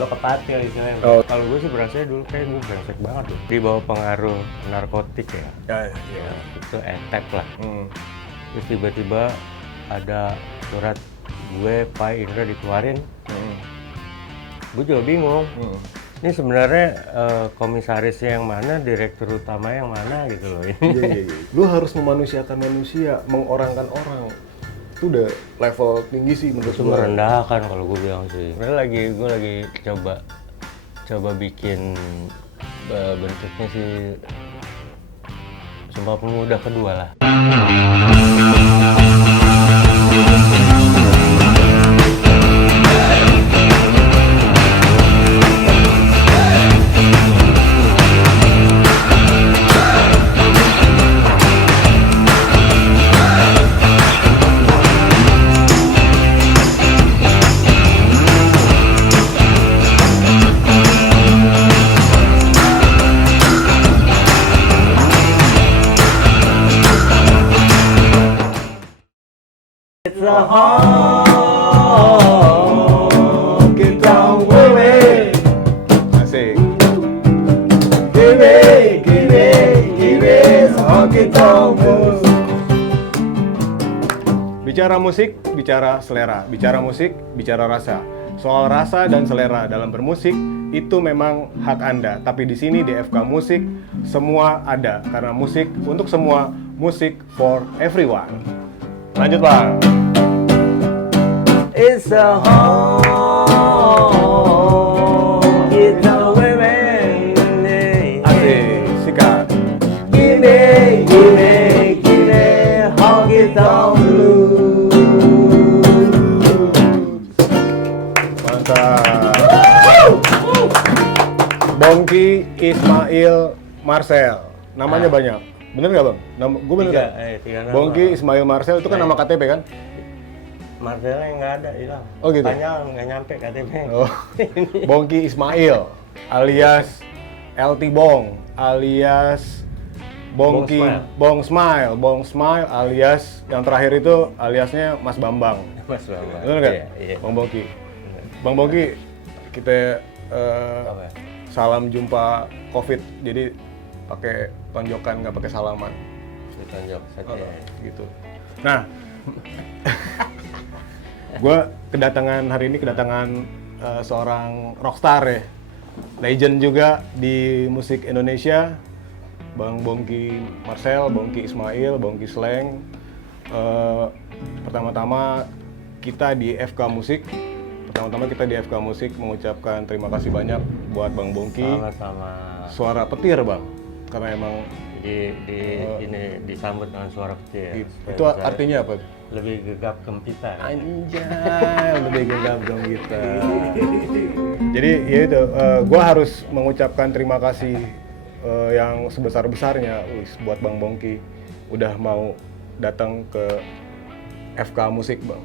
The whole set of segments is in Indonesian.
lo kepatil istilahnya. Oh. Kalau gue sih berasa dulu kayak gue brengsek banget loh. Di bawah pengaruh narkotik ya. Iya. Itu etek lah. Terus tiba-tiba ada surat gue, Pak Indra dikeluarin. Gue juga bingung. Ini sebenarnya komisarisnya yang mana, direktur utama yang mana gitu loh. Iya. Lu harus memanusiakan manusia, mengorangkan orang. Itu udah level tinggi sih menurut Itu gue. merendahkan kalau gue bilang sih. Sebenarnya gue lagi coba bikin bentuknya sih Sumpah Pemuda kedua lah. It's a home, get down with me. Asik. Give it, honky tonk blues. Bicara musik, bicara selera. Bicara musik, bicara rasa. Soal rasa dan selera dalam bermusik itu memang hak Anda. Tapi di sini di FK Musik semua ada karena musik untuk semua, musik for everyone. Lanjut Bang. It's a home, get down with me. Asik, sikat. Give me, honky tonk blues. Mantap. Bongki Ismail Marcel. Namanya banyak. Bener nggak Bang? Gue bener Tiga, kan? tiga nama. Bongki Ismail Marcel itu kan nama KTP kan? Marcelnya nggak ada, hilang. Oh gitu? Tanya nggak nyampe KTP. Oh. Bongki Ismail alias LT Bong alias Bongki Bong Smile. Bong Smile alias yang terakhir itu aliasnya Mas Bambang. Mas Bambang. Bener nggak? Iya. Bang Bongki. Bang Bongki, kita Apa? salam jumpa COVID. Jadi pakai tonjokan, nggak pakai salaman. Ditonjok saja. Gitu. Nah, gue hari ini kedatangan seorang rockstar ya, legend juga di musik Indonesia, Bang Bongki Marcel, Bongki Ismail, Bongki Slang. Pertama-tama kita di FK Musik mengucapkan terima kasih banyak buat Bang Bongki. Sama-sama. Suara petir Bang, karena emang ini disambut dengan suara petir. itu artinya apa? Lebih gegap gempita. Anjay, lebih gegap dong kita. Jadi ya itu, gue harus mengucapkan terima kasih yang sebesar-besarnya buat Bang Bongki udah mau datang ke FK Musik Bang.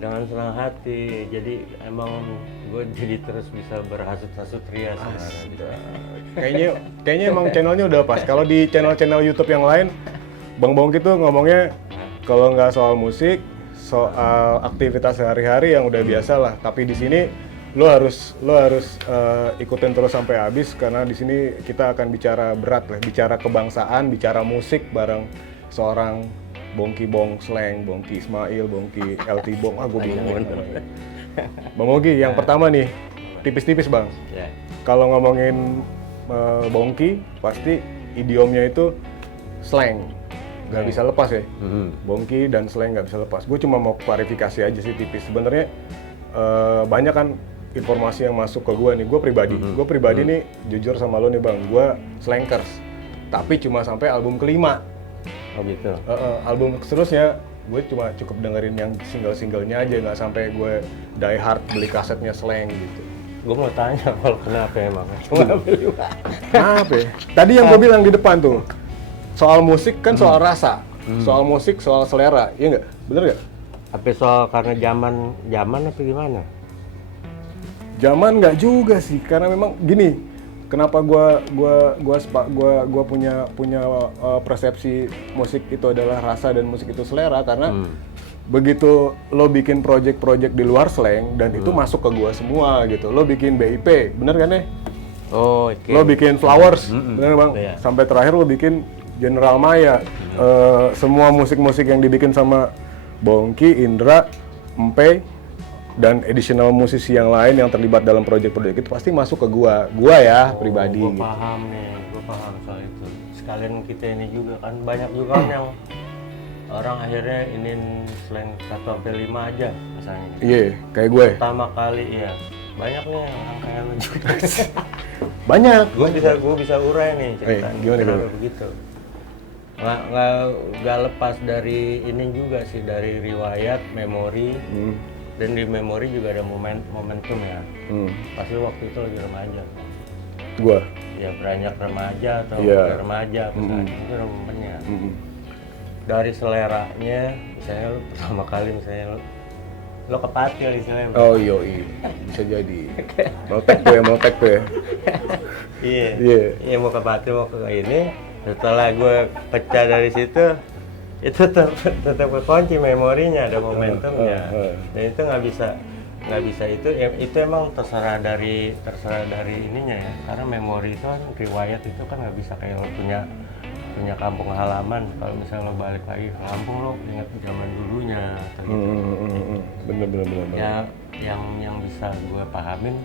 Dengan senang hati, jadi emang gue jadi terus bisa berhasut-hasut ria sebenarnya. Kayaknya emang channelnya udah pas. Kalau di channel YouTube yang lain, Bang Bongki tuh ngomongnya kalau nggak soal musik, soal aktivitas sehari-hari yang udah biasa lah. Tapi di sini lo harus ikutin terus sampai habis karena di sini kita akan bicara berat lah, bicara kebangsaan, bicara musik bareng seorang Bongki Bong Slang, Bongki Ismail, Bongki LT Bong. Gue bingung namanya. Bang Bongki, yang pertama nih, tipis-tipis Bang. Ya. Kalau ngomongin Bongki, pasti idiomnya itu slang. Nggak bisa lepas ya. Bongki dan slang nggak bisa lepas. Gue cuma mau klarifikasi aja sih tipis. Sebenarnya banyak kan informasi yang masuk ke gue nih. Gue pribadi nih, jujur sama lo nih Bang, gue slankers. Tapi cuma sampai album kelima. Oh gitu. Album seterusnya gue cuma cukup dengerin yang single-singlenya aja, nggak sampai gue die hard beli kasetnya slang gitu. Gue mau tanya kalau kenapa emang? Kenapa? Tadi yang gue bilang di depan tuh, soal musik kan soal rasa, soal musik soal selera, iya nggak? Bener nggak? Apa soal karena zaman apa gimana? Zaman nggak juga sih, karena memang gini. Kenapa gua punya persepsi musik itu adalah rasa dan musik itu selera karena begitu lo bikin project-project di luar Slank dan itu masuk ke gua semua gitu. Lo bikin BIP, bener kan ya? Oh, oke. Lo bikin Flowers, bener bang? Iya. Sampai terakhir lo bikin General Maya. Semua musik-musik yang dibikin sama Bongki, Indra, Empe, dan additional musisi yang lain yang terlibat dalam project-project itu pasti masuk ke gua ya pribadi. Gue Gitu. paham nih, gue paham soal itu. Sekalian kita ini juga kan banyak juga kan yang orang akhirnya ingin Slank 1-5 aja misalnya. Iya, kayak gue. Pertama kali ya banyak nih orang kayak lo juga. Banyak. Gue bisa urai nih ceritanya. Gimana, Kenapa gimana? begitu? Nggak lepas dari ini juga sih, dari riwayat, memori, dan di memori juga ada momentum ya. Pasti waktu itu lagi remaja. Gua. Ya beranjak remaja atau Iya. remaja misalnya, itu ada momennya. Dari seleranya, misalnya lo pertama kali misalnya lo kepatil istilahnya. Oh iya, bisa jadi. Meletek tuh ya. Iya. Iya. Iya, mau kepatil mau ke ini. Setelah gue pecah dari situ, itu tetap kekunci memorinya, ada momentumnya. Dan itu nggak bisa itu emang terserah dari ininya ya. Karena memori itu kan, riwayat itu kan nggak bisa kayak lo punya kampung halaman. Kalau misalnya lo balik lagi ke kampung, lo ingat zaman dulunya atau gitu. Bener. Ya yang bisa gue pahamin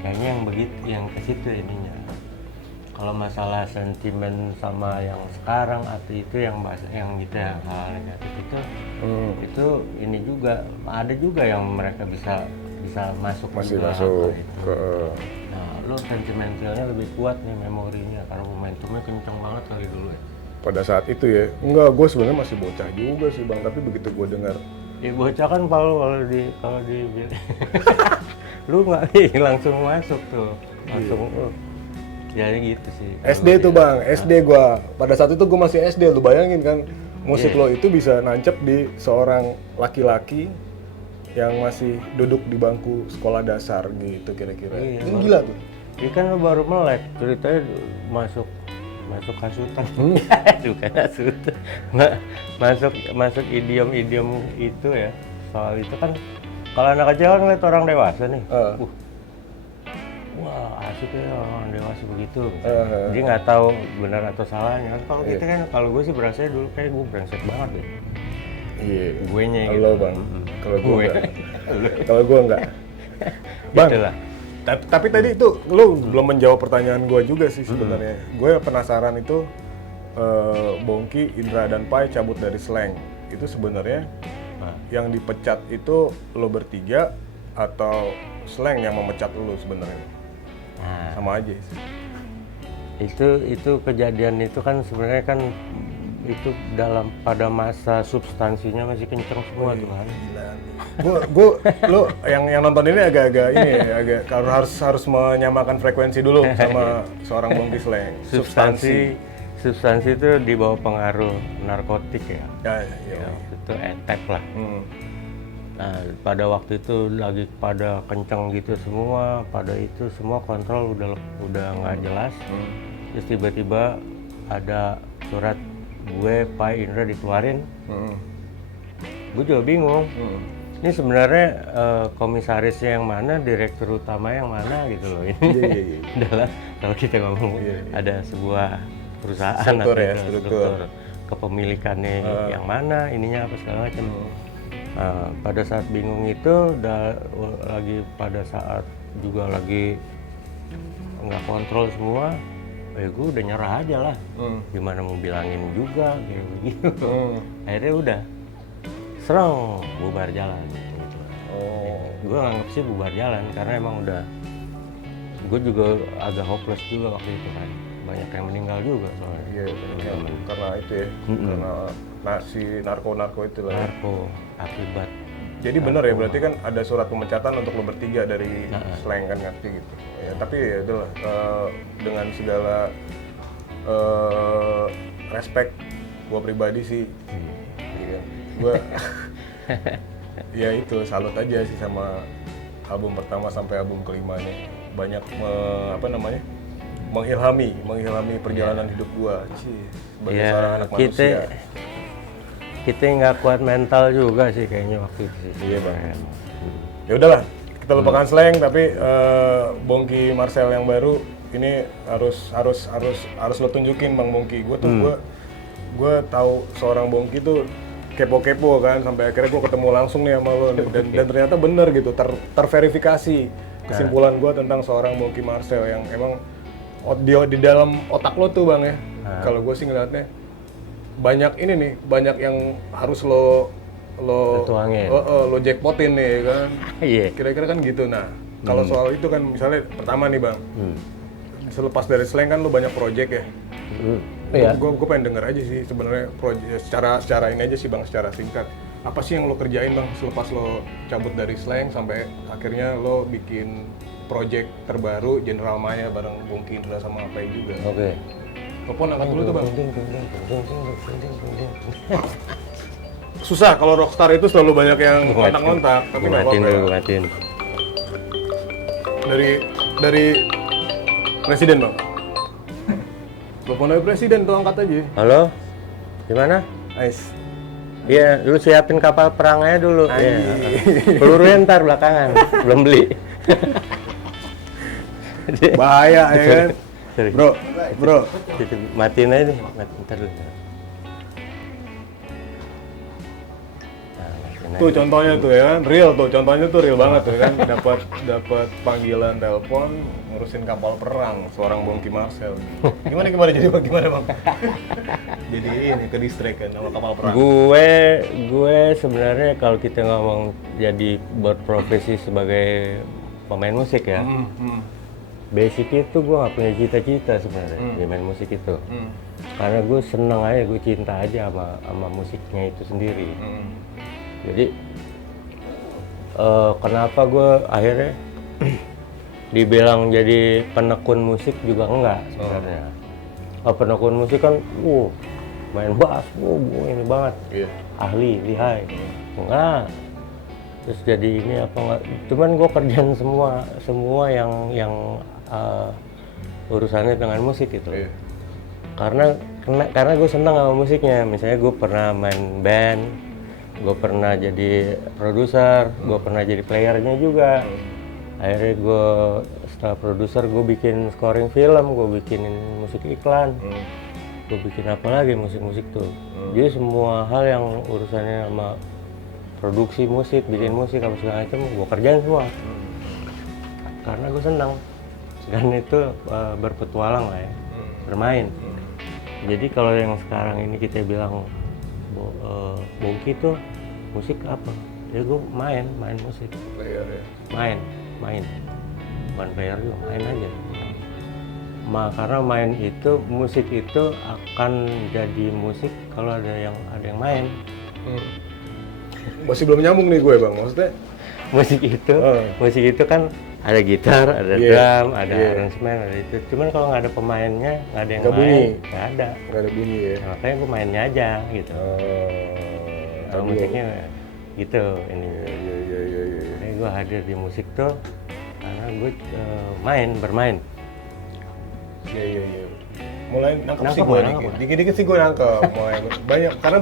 kayaknya yang begitu, yang ke situ ininya. Kalau masalah sentimen sama yang sekarang atau itu yang gitu ya, hal negatif itu ini juga ada juga yang mereka bisa masuk Masih juga masuk itu. ke Nah, lo sentimentalnya lebih kuat nih memorinya karena momentumnya kenceng banget kali dulu ya. pada saat itu ya. Enggak, gue sebenarnya masih bocah juga sih bang. Tapi begitu gue dengar, Ya bocah kan kalau di lu nggak langsung masuk tuh, langsung jadi gitu sih. SD tuh bang, SD gue. Pada saat itu gue masih SD. Lu bayangin kan, musik lo itu bisa nancep di seorang laki-laki yang masih duduk di bangku sekolah dasar gitu kira-kira. Iya, Ini gila tuh. Ini kan lo baru melek, ceritanya masuk hasutan. Bukan hasutan. Masuk idiom itu ya. Soal itu kan kalau anak kecil kan ngeliat orang dewasa nih. Wah, asik ya orang dewasa begitu. Jadi nggak tahu benar atau salahnya. Kalau kita kan, kalau gue sih berasa dulu kayak gue brengsek banget deh. Iya. Guenya gitu. Lo bang. Kalau gue enggak. Kalau gue enggak. Bang. Itulah. Tapi tadi itu lo belum menjawab pertanyaan gue juga sih sebenarnya. Gue penasaran itu Bongki, Indra dan Pai cabut dari Slank. Itu sebenarnya yang dipecat itu lo bertiga atau Slank yang memecat lo sebenarnya? Nah, Sama aja sih. itu kejadian itu kan sebenarnya kan itu pada masa substansinya masih kenceng semua tuh kan. Lo yang nonton ini agak-agak ini ya, agak harus menyamakan frekuensi dulu sama seorang Bongki Slank. Substansi itu di bawah pengaruh narkotik ya. Ya. Itu etep lah. Nah, pada waktu itu lagi pada kenceng gitu semua, pada itu semua kontrol udah nggak jelas. Terus tiba-tiba ada surat gue, Pai, Indra dikeluarin. Gue juga bingung. Ini sebenarnya komisarisnya yang mana, direktur utama yang mana gitu loh. Ini adalah kalau kita ngomong ada sebuah perusahaan struktur kepemilikannya yang mana, ininya apa segala macam. Pada saat bingung itu pada saat juga lagi nggak kontrol semua, gue udah nyerah aja lah. Gimana mau bilangin juga kayak begitu. Akhirnya udah serang bubar jalan gitu. Gue nganggep sih bubar jalan karena emang udah, gue juga agak hopeless juga waktu itu kan, banyak yang meninggal juga soalnya. Iya, karena itu ya, karena si narko itu lah. Narko akibat. Jadi benar ya, berarti kan ada surat pemecatan untuk lo bertiga dari Slank kan, ngerti gitu. Ya, tapi ya itulah, dengan segala respect gue pribadi sih, gue ya itu salut aja sih sama album pertama sampai album kelimanya. Banyak menghilami perjalanan hidup gue sebagai seorang anak manusia. kita nggak kuat mental juga sih kayaknya waktu itu sih. Iya bang. Ya udahlah, kita lupakan slang, tapi Bongki Marcel yang baru ini harus lo tunjukin bang Bongki. Gue tahu seorang Bongki tuh kepo-kepo kan, sampai akhirnya gue ketemu langsung nih sama lo dan ternyata bener gitu, terverifikasi kesimpulan gue tentang seorang Bongki Marcel yang emang di dalam otak lo tuh bang ya. Kalau gue sih ngeliatnya banyak yang harus lo tuangin. lo jackpotin nih kan. Iya. Kira-kira kan gitu. Nah, kalau soal itu kan misalnya pertama nih bang, selepas dari slang kan lo banyak project ya. Iya. Gue pengen denger aja sih sebenarnya secara ini aja sih bang, secara singkat. Apa sih yang lo kerjain bang selepas lo cabut dari slang sampai akhirnya lo bikin project terbaru General Maya bareng Bongki Indra sama Apai juga. Oke. Telepon angkat dulu tuh bang. Susah kalau rockstar itu selalu banyak yang kontak-kontak, tapi nggak apa-apa. Gue ngatin. Dari presiden bang. Telepon dari presiden tuh, angkat aja. Halo, gimana? Ais. Iya, lu siapin kapal perangnya dulu. Iya. Pelurunya ntar belakangan, belum beli. Bahaya ya kan? Sorry. Bro. Matiin aja nih, ntar dulu. Tuh contohnya tuh ya kan, real tuh, contohnya tuh real banget tuh kan, dapat panggilan telepon ngurusin kapal perang seorang Bongki Marcel. Gimana jadi bang, gimana bang? Jadi ini ke distract kan sama kapal perang. Gue sebenarnya kalau kita ngomong jadi berprofesi sebagai pemain musik ya, basic itu gue nggak punya cita-cita sebenarnya di main musik itu, karena gue seneng aja, gue cinta aja sama musiknya itu sendiri. Jadi kenapa gue akhirnya dibilang jadi penekun musik juga enggak sebenarnya. Penekun musik kan, main bass, gue ini banget, ahli, lihai. Enggak. Terus jadi ini apa enggak? Cuman gue kerjain semua yang urusannya dengan musik gitu. Karena gue senang sama musiknya. Misalnya gue pernah main band, gue pernah jadi produser, gue pernah jadi playernya juga. Akhirnya gue setelah produser gue bikin scoring film, gue bikinin musik iklan, gue bikin apa lagi musik-musik tuh. Jadi semua hal yang urusannya sama produksi musik, bikin musik apa segala macam gue kerjain semua. Karena gue senang dan itu berpetualang lah ya, bermain. Jadi kalau yang sekarang ini kita bilang Bongki tuh musik apa? Ya gue main musik. Player ya. Main. Bukan player juga, main aja. Karena main itu, musik itu akan jadi musik kalau ada yang main. Masih belum nyambung nih gue bang, maksudnya? Musik itu kan ada gitar, ada drum, ada arrangement, ada itu. Cuman kalau nggak ada pemainnya, nggak ada yang main, nggak ada. Nggak ada bunyi ya. Nah, makanya gue mainnya aja gitu. Kalau musiknya gitu ini. Iya. Jadi gue hadir di musik tuh karena gue bermain. Iya. Mulai nangkep sih gue dikit-dikit sih gue nangkep. Karena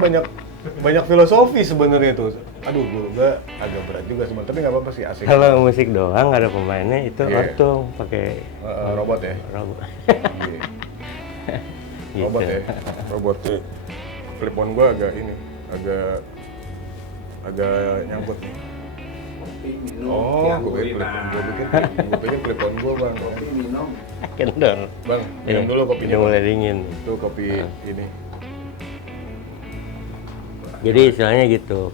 banyak filosofi sebenarnya tuh. Aduh, gue agak berat juga sebenarnya, tapi nggak apa-apa sih, asik. Kalau musik doang nggak ada pemainnya itu ortung pakai robot ya. Gitu. Robot. Clip-on gue agak nyangkut nih. Gue pikir clip-on gue bang. Kendor. Bang, minum dulu kopinya. Udah mulai dingin. Itu kopi ini. Jadi istilahnya gitu.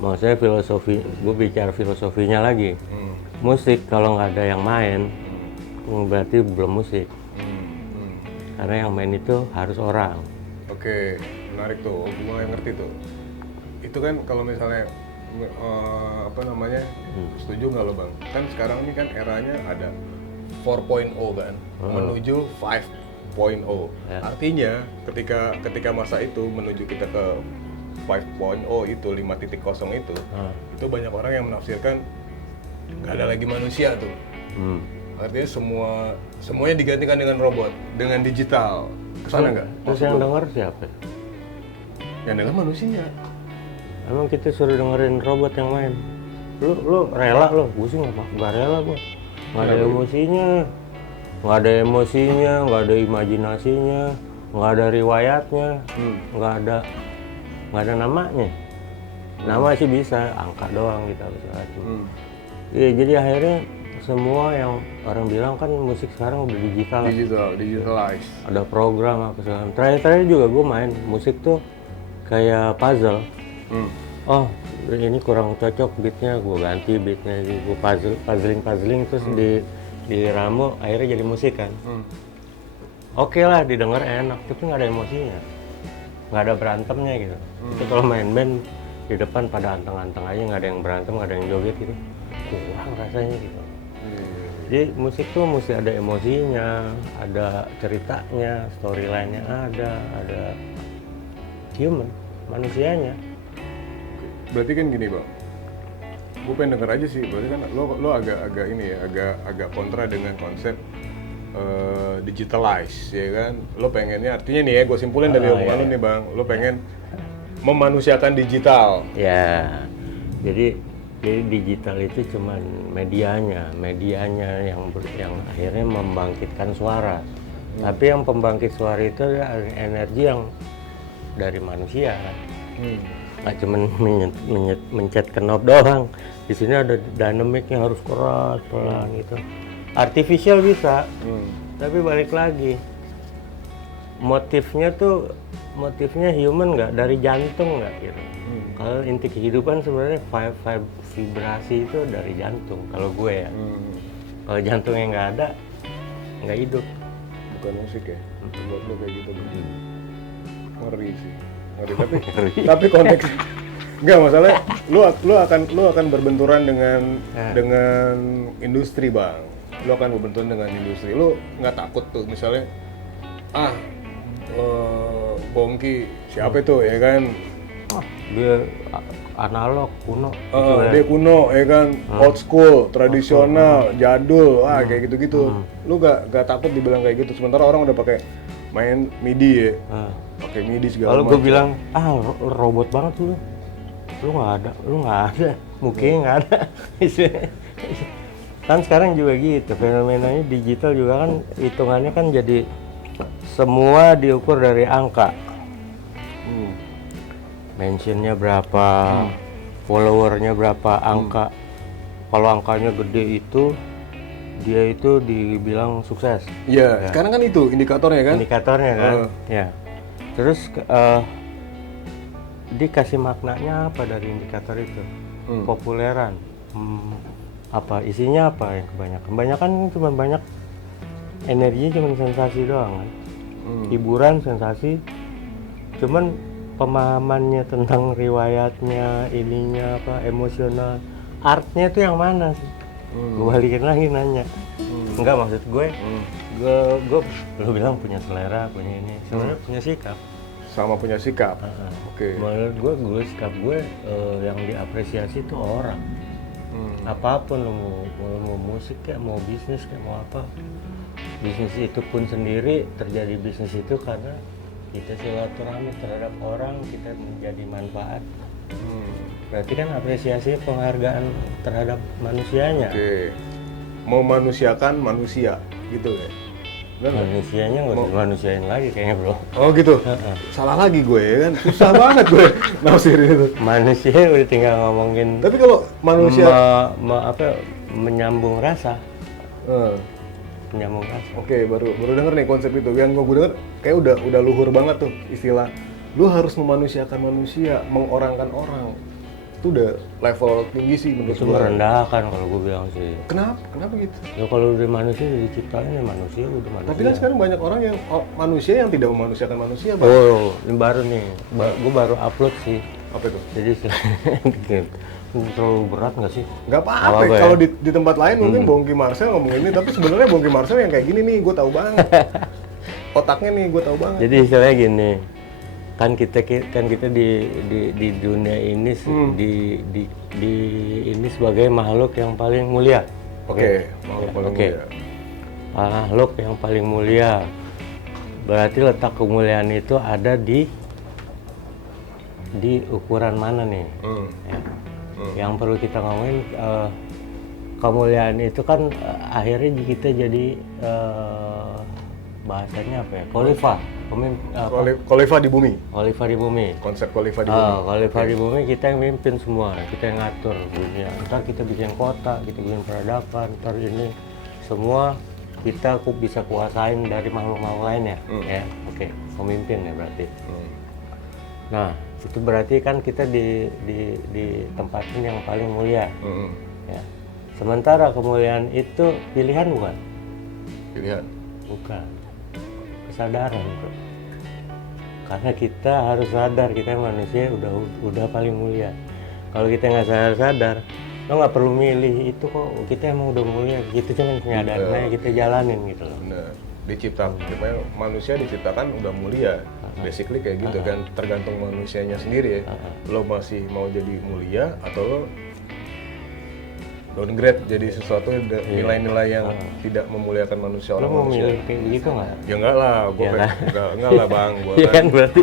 Maksudnya gue bicara filosofinya lagi. Musik kalau nggak ada yang main, berarti belum musik. Karena yang main itu harus orang. Oke, menarik tuh. Gue mulai ngerti tuh. Itu kan kalau misalnya setuju nggak lo bang? Kan sekarang ini kan eranya ada 4.0 kan, menuju 5.0. Artinya ketika masa itu menuju kita ke 5.0 itu 5.0 itu banyak orang yang menafsirkan nggak ada lagi manusia tuh. Artinya semuanya digantikan dengan robot, dengan digital. Kesana nggak? Terus yang denger siapa? Yang denger manusia. emang kita suruh dengerin robot yang main. Lu rela lo? Gue sih nggak rela gue. Nggak ada emosinya, nggak ada imajinasinya, nggak ada riwayatnya, nggak ada namanya. Nama sih bisa, angka doang kita harus atur. Iya, jadi akhirnya semua yang orang bilang kan musik sekarang udah digitalized. Ada program apa segala. Terakhir juga gue main musik tuh kayak puzzle. Oh, ini kurang cocok beatnya, gue ganti beatnya, gue puzzling terus di ramu akhirnya jadi musik kan. Oke lah, didengar enak, tapi nggak ada emosinya, nggak ada berantemnya gitu. Tapi kalau main band di depan pada anteng-anteng aja, nggak ada yang berantem, nggak ada yang joget gitu, kurang rasanya gitu. Jadi musik tuh mesti ada emosinya, ada ceritanya, storyline-nya ada human, manusianya. Berarti kan gini bang, gue pengen denger aja sih. Berarti kan lo agak ini ya, agak kontra dengan konsep digitalize, ya kan? Lo pengennya, artinya nih ya, gue simpulin dari omongan lo nih bang, lo pengen memanusiakan digital. Ya, jadi digital itu cuman medianya yang akhirnya membangkitkan suara. Tapi yang pembangkit suara itu adalah energi yang dari manusia. Nggak cuma mencet knob doang. Di sini ada dynamicnya, harus keras pelan gitu. Artificial bisa, tapi balik lagi motifnya human nggak, dari jantung nggak gitu. Kalau inti kehidupan sebenarnya vibrasi itu dari jantung. Kalau gue ya, kalau jantungnya nggak ada, nggak hidup. Bukan musik ya? Buat lo kayak gitu begini. Ngeri sih. Tapi konteks nggak, masalah lu akan berbenturan dengan industri bang. Lu akan berbenturan dengan industri. Lu nggak takut tuh misalnya Bongki siapa itu ya kan? Dia analog kuno. Dia kuno ya kan, old school, tradisional, jadul, kayak gitu-gitu. Lu gak takut dibilang kayak gitu. Sementara orang udah pakai main MIDI ya. Pakai MIDI segala macam. Kalau gue bilang, robot banget lu nggak ada, mukanya nggak ada. Kan sekarang juga gitu, fenomenanya digital juga kan, hitungannya kan jadi semua diukur dari angka. Mentionnya berapa, followernya berapa, angka. Kalau angkanya gede itu, dia itu dibilang sukses. Iya, sekarang kan itu indikatornya kan? Indikatornya kan, ya. Terus dikasih maknanya apa dari indikator itu? Populeran, apa isinya apa yang kebanyakan cuma banyak energinya, cuma sensasi doang kan? Hiburan, sensasi, cuman pemahamannya tentang riwayatnya, ininya apa, emosional, artnya itu yang mana sih? Gue balikin lagi nanya. Enggak, maksud gue lu bilang punya selera, punya ini, sebenarnya punya sikap. Sama punya sikap. Oke. Menurut gue sikap gue yang diapresiasi itu orang. Apapun lu mau musik kayak, mau bisnis kayak, mau apa, bisnis itu pun sendiri terjadi bisnis itu karena kita silaturahmi terhadap orang, kita menjadi manfaat. Berarti kan apresiasi, penghargaan terhadap manusianya. Oke. Memanusiakan manusia gitu ya. Manusianya nggak usah manusiain lagi kayaknya bro. Oh gitu. Salah lagi gue ya kan. Susah banget gue nafsirin itu. Manusia udah tinggal ngomongin. Tapi kalau manusia menyambung rasa. Menyambung rasa. Oke, baru denger nih konsep itu. Yang gue denger kayak udah luhur banget tuh istilah. Lu harus memanusiakan manusia, mengorangkan orang. Itu udah level tinggi sih menurut gue. Itu merendahkan kalau gue bilang sih. Kenapa gitu? Ya kalau udah manusia udah diciptain ya manusia udah manusia. Tapi kan sekarang banyak orang yang manusia yang tidak memanusiakan manusia, Bang. Oh, ini baru nih. Gue baru upload sih. Apa itu? Jadi terlalu berat nggak sih? Nggak apa-apa. Kalau di tempat lain mungkin Bongki Marcel ngomong ini, tapi sebenarnya Bongki Marcel yang kayak gini nih, gue tahu banget. Otaknya nih, gue tahu banget. Jadi istilahnya gini, kan kita di dunia ini di ini sebagai makhluk yang paling mulia. Oke, makhluk paling mulia. Makhluk yang paling mulia. Berarti letak kemuliaan itu ada di di ukuran mana nih? Ya. Yang perlu kita ngomongin kemuliaan itu kan akhirnya kita jadi bahasanya apa ya? Khalifah di bumi. Khalifah di bumi. Konsep khalifah di bumi. Khalifah di bumi, kita yang mimpin semua, kita yang ngatur dunia. Ntar kita bikin kota, kita bikin peradaban, ntar ini semua kita bisa kuasain dari makhluk-makhluk lain ya. Ya, oke, pemimpin ya berarti. Nah, itu berarti kan kita di tempatin yang paling mulia. Ya. Sementara kemuliaan itu pilihan bukan? Pilihan. Bukan. Kesadaran, bro. Karena kita harus sadar kita manusia udah paling mulia. Kalau kita nggak sadar, lo nggak perlu milih itu kok kita emang udah mulia. Kita cuma nyadarin aja, kita jalanin gitu loh. Bener. Manusia diciptakan udah mulia. Basically kayak gitu kan, tergantung manusianya sendiri ya. Lo masih mau jadi mulia atau lo downgrade jadi sesuatu nilai-nilai yang tidak memuliakan manusia. Lo mau milih kayak begitu nggak? Ya enggak lah, gue enggak lah bang. Gua Iya kan, kan berarti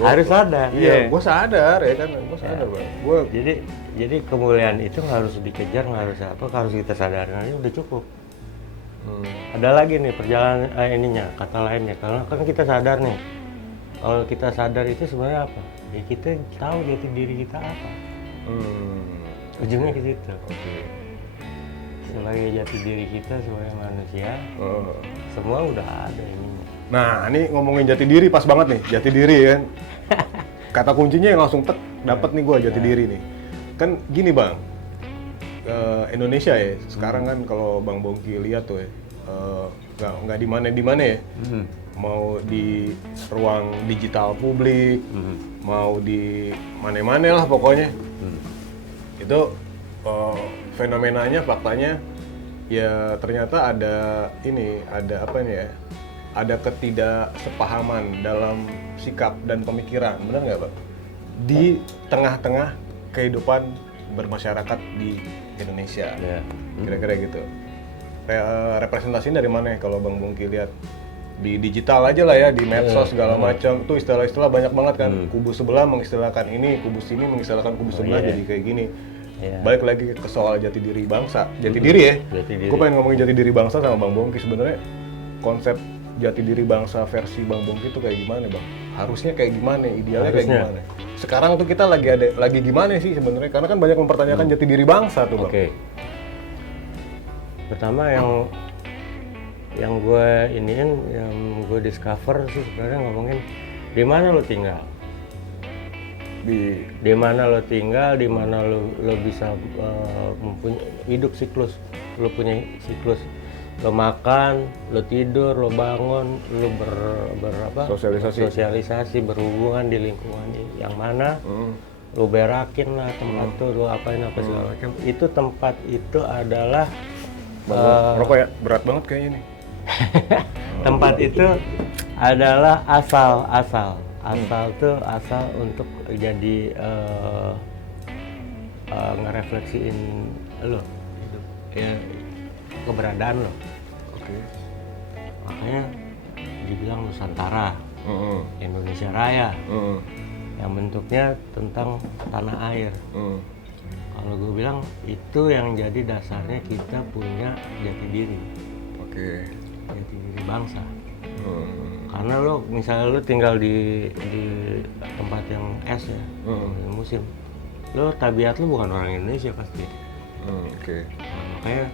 harus sadar. Iya, gue sadar ya kan, gue sadar bang. Jadi kemuliaan itu nggak harus dikejar, nggak harus apa, harus kita sadarin aja udah cukup. Ada lagi nih perjalanan kata lainnya. Kalau kan kita sadar nih, kalau kita sadar itu sebenarnya apa? Ya kita tahu jati diri kita apa. Ujungnya ke situ. Sebagai jati diri kita sebagai manusia, semua udah ada ini. Nah, ini ngomongin jati diri pas banget nih, jati diri kan. Kata kuncinya yang langsung dapat nih gue jati diri nih. Kan gini bang, Indonesia ya sekarang kan kalau Bang Bongki lihat tuh ya, nggak di mana ya. Mau di ruang digital publik, mau di mana-mana lah pokoknya. Itu fenomenanya, faktanya ya ternyata ada apa nih ya, ada ketidaksepahaman dalam sikap dan pemikiran, benar nggak Pak? Di tengah-tengah kehidupan bermasyarakat di Indonesia, kira-kira gitu. Representasinya dari mana ya kalau Bang Bongki lihat? Di digital aja lah ya, di medsos segala macam tuh istilah-istilah banyak banget kan. Kubu sebelah mengistilahkan ini, kubu sini mengistilahkan kubu sebelah jadi kayak gini. Balik lagi ke soal jati diri bangsa, jati diri ya. Gue pengen ngomongin jati diri bangsa sama Bang Bongki. Sebenarnya konsep jati diri bangsa versi Bang Bongki itu kayak gimana bang? Harusnya kayak gimana? Idealnya kayak gimana? Sekarang tuh kita lagi gimana sih sebenarnya? Karena kan banyak mempertanyakan jati diri bangsa tuh bang. Oke. Pertama yang gue yang gue discover sih sebenarnya ngomongin di mana lo tinggal, di mana lo tinggal, di mana lo bisa mempunyai hidup siklus, lo punya siklus, lo makan, lo tidur, lo bangun, lo sosialisasi, berhubungan di lingkungan yang mana, lo berakin lah tempat tuh, lo apain apa segala macam. Itu tempat itu adalah rokok ya berat banget kayaknya nih. Tempat itu adalah asal tuh asal untuk jadi ngerefleksiin lo hidup ya, keberadaan lo. Makanya dibilang Nusantara, Indonesia Raya, yang bentuknya tentang tanah air. Kalau gue bilang itu yang jadi dasarnya kita punya jati diri. Jati diri bangsa. Karena lo misalnya lo tinggal di tempat yang es ya, musim, lo tabiat lo bukan orang Indonesia pasti. Nah, makanya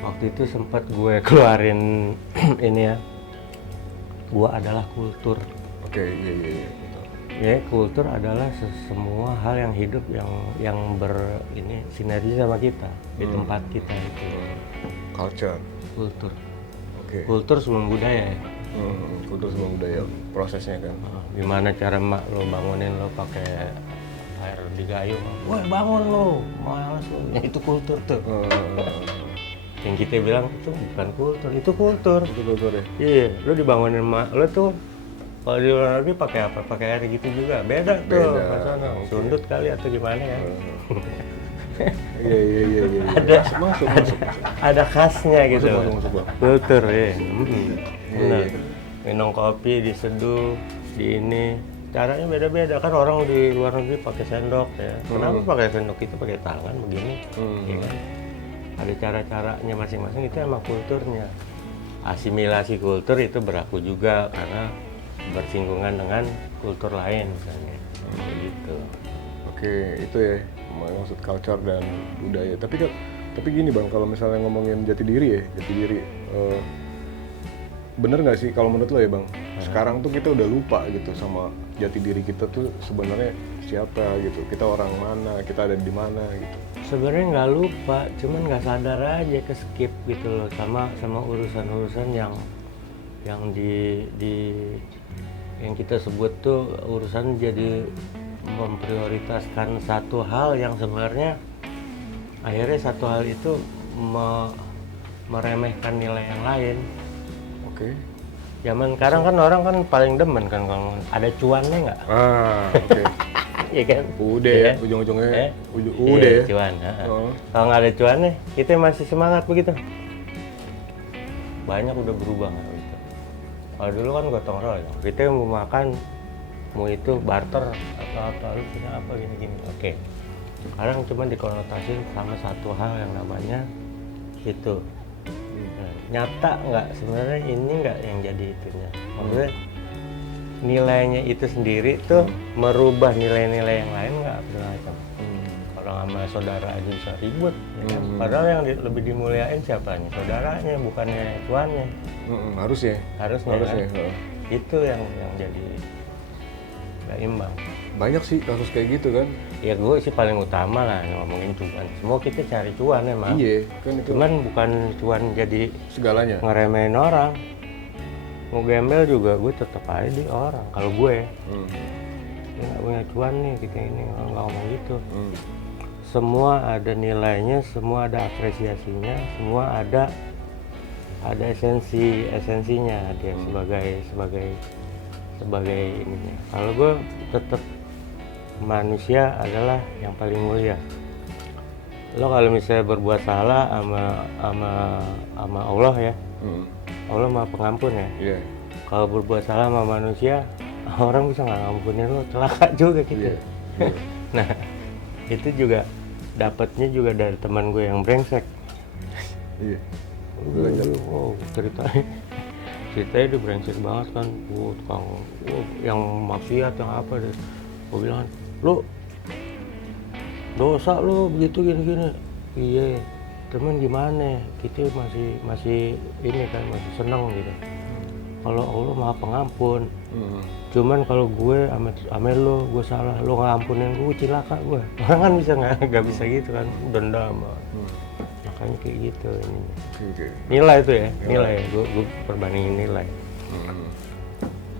waktu itu sempat gue keluarin ini ya, gue adalah kultur. Ya, kultur adalah semua hal yang hidup yang sinergi sama kita di tempat kita itu. Kultur. Kultur sebelum budaya ya. Kultur sebelum budaya, prosesnya kan. Gimana cara lo bangunin lo pakai air digayu, woi bangun lo, malas lo. Ya, itu kultur tuh. Yang kita bilang itu bukan kultur, itu kultur. Itu kultur ya. Iya, lo dibangunin lo tuh. Kalau di luar negeri pakai apa? Pakai air gitu juga. Beda tuh. Sundut kali atau gimana ya? Iya. Masuk. Ada khasnya gitu. Masuk. Kultur ya. Benar. Minum kopi diseduh, di ini caranya beda-beda kan, orang di luar negeri pakai sendok ya. Kenapa pakai sendok, itu pakai tangan begini, ya kan? Ada cara-caranya masing-masing, itu emang kulturnya. Asimilasi kultur itu berlaku juga karena bersinggungan dengan kultur lain misalnya, gitu. Oke, itu ya maksud culture dan budaya. Tapi gini Bang, kalau misalnya ngomongin jati diri, bener nggak sih kalau menurut lo ya Bang? Sekarang tuh kita udah lupa gitu sama jati diri kita tuh sebenarnya siapa gitu. Kita orang mana, kita ada di mana gitu. Sebenarnya nggak lupa, cuman nggak sadar aja, ke skip gitu loh sama urusan-urusan yang yang kita sebut tuh urusan, jadi memprioritaskan satu hal yang sebenarnya akhirnya satu hal itu meremehkan nilai yang lain. Oke. Zaman sekarang kan orang kan paling demen kan kalau ada cuannya nggak? Oke. Iya kan? Udah ya, ujung-ujungnya udah iya, ya. cuan. Oh. Kalau nggak ada cuannya, kita masih semangat begitu. Banyak udah berubah nggak gitu. Kalau dulu kan gotong royong, kita mau makan, mau itu barter atau apa, lu punya apa gini-gini. Oke. Sekarang cuma dikonotasiin sama satu hal yang namanya itu. Nyata nggak sebenarnya ini nggak yang jadi itunya. Maksudnya nilainya itu sendiri tuh merubah nilai-nilai yang lain nggak macam. Kalau sama saudara aja bisa ribut, ya kan? Padahal yang lebih dimuliain siapanya? Saudaranya, bukannya tuannya. Harus ya. Harusnya. Kan? Itu yang jadi nggak imbang. Banyak sih kasus kayak gitu kan. Ya gue sih paling utama lah ngomongin cuan. Semua kita cari cuan emang. Iya, kan itu. Cuman bukan cuan jadi segalanya. Ngeremehin orang. Mau gembel juga gue tetap aja di orang. Kalau gue, ya nggak punya cuan nih kita ini, nggak ngomong gitu. Semua ada nilainya, semua ada apresiasinya, semua ada esensinya dia sebagai ininya. Kalau gue tetap manusia adalah yang paling mulia. Lo kalau misalnya berbuat salah sama Allah ya, Allah Maha Pengampun ya. Yeah. Kalau berbuat salah sama manusia, orang bisa nggak ngampunin lo, celaka juga gitu. Yeah. Nah, itu juga dapatnya juga dari teman gue yang brengsek. Iya. Wow, ceritanya dia brengsek banget kan. Tukang yang maksiat yang apa deh. Gue bilang, lu dosa lu begitu gini-gini. Iya, temen gimana? Kita masih ini kan, masih seneng gitu. Kalau Allah Maha Pengampun. Cuman kalau gue ame lo, gue salah, lo ngampunin gue, cilaka gue. Orang kan bisa nggak bisa gitu kan, dendam. Makanya kayak gitu ini. Okay. Nilai itu ya, nilai. Gue perbandingin nilai.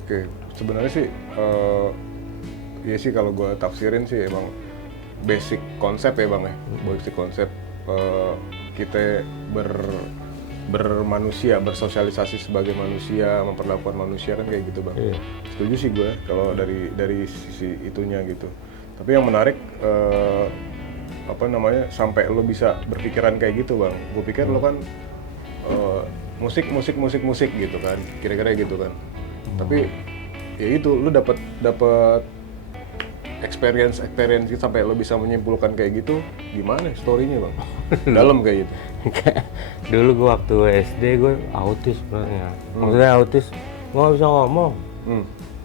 Oke, sebenarnya sih, ya sih kalau gue tafsirin sih emang basic konsep ya Bang ya. Basic konsep kita bermanusia, bersosialisasi sebagai manusia, memperlakukan manusia kan kayak gitu Bang. Iya. Setuju sih gue kalau dari sisi itunya gitu. Tapi yang menarik sampai lo bisa berpikiran kayak gitu Bang. Gue pikir lo kan musik gitu kan, kira-kira gitu kan. Tapi ya itu lo dapat experience sampai lo bisa menyimpulkan kayak gitu, gimana story-nya Bang? Dalam kayak gitu. Dulu gue waktu SD gue autis sebenarnya. Maksudnya autis, gue nggak bisa ngomong.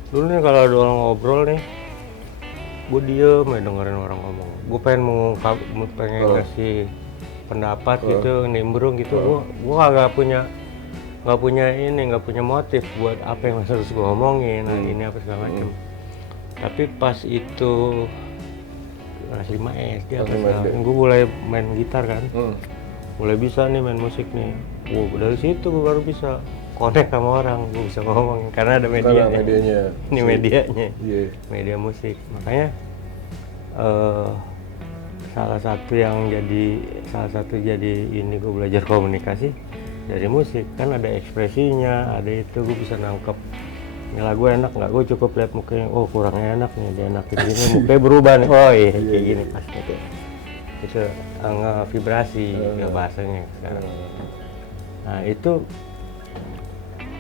Dulu nih kalau ada orang ngobrol nih, gue diem ya dengerin orang ngomong. Gue pengen ngasih pendapat gitu, nimbrung gitu. Gue nggak punya motif buat apa yang harus gue ngomongin, ini apa segala macam. Tapi pas itu kelas 5 SD gue mulai main gitar kan. Mulai bisa nih main musik nih. Dari situ gue baru bisa connect sama orang, gue bisa ngomong karena ada medianya. Ini medianya. Yeah. Media musik. Makanya salah satu jadi ini gue belajar komunikasi dari musik. Kan ada ekspresinya, ada itu gue bisa nangkep. Ini lagu enak nggak? Gue cukup lihat mukanya, oh kurang enak nih, dia enakin gini, mukanya berubah nih. Oh iya, kayak gini pas gitu. Itu nge-vibrasi ya bahasanya sekarang. Nah itu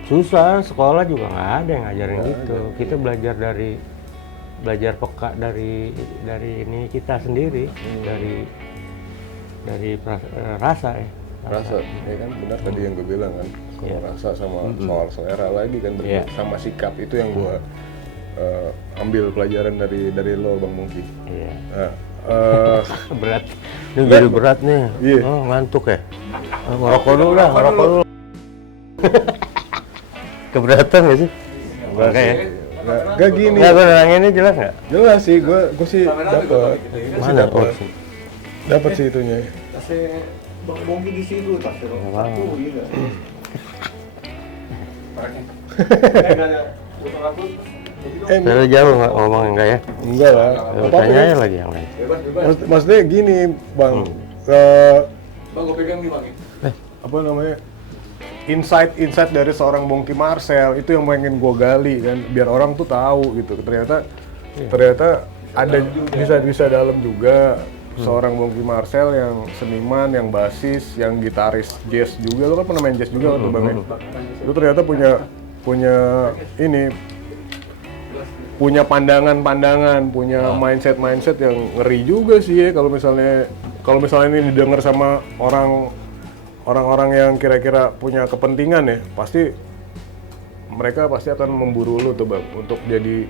susah, sekolah juga nggak ada yang ngajarin gitu. Kita belajar dari belajar peka dari ini kita sendiri, dari rasa ya. Rasa, ya kan benar tadi yang gue bilang kan, kalau rasa sama soal selera lagi kan, sama sikap itu yang gue ambil pelajaran dari lo Bang Mungki. Iya. Nah, Berat, ini jadi berat nih. Iya. Oh, ngantuk ya. Ngerokok dulu dah, ngerokok dulu. Keberatan nggak sih? enggak Enggak sih. ya? Enggak gini. Nggak, gue nanya jelas nggak? Jelas sih, gue sih dapet. Mana? Oh, Dapat sih itunya. Tasnya Bang Bongki di situ tasnya. Wow. Gila. Terlalu jauh nggak ngomong enggak ya? Enggak lah. Tanya aja lagi yang lain. Maksudnya gini, Bang. Bang, gue pegang nih Bang. Apa namanya? Insight dari seorang Bongki Marcel itu yang pengen gue gali kan, biar orang tuh tahu gitu. Ternyata ada bisa dalam juga seorang Bongki Marcel yang seniman, yang basis, yang gitaris jazz juga. Lo kan pernah main jazz juga tuh Bang. Lu ternyata punya pandangan-pandangan, punya mindset yang ngeri juga sih ya kalau misalnya ini didengar sama orang-orang yang kira-kira punya kepentingan ya, mereka pasti akan memburu lu tuh Bang untuk jadi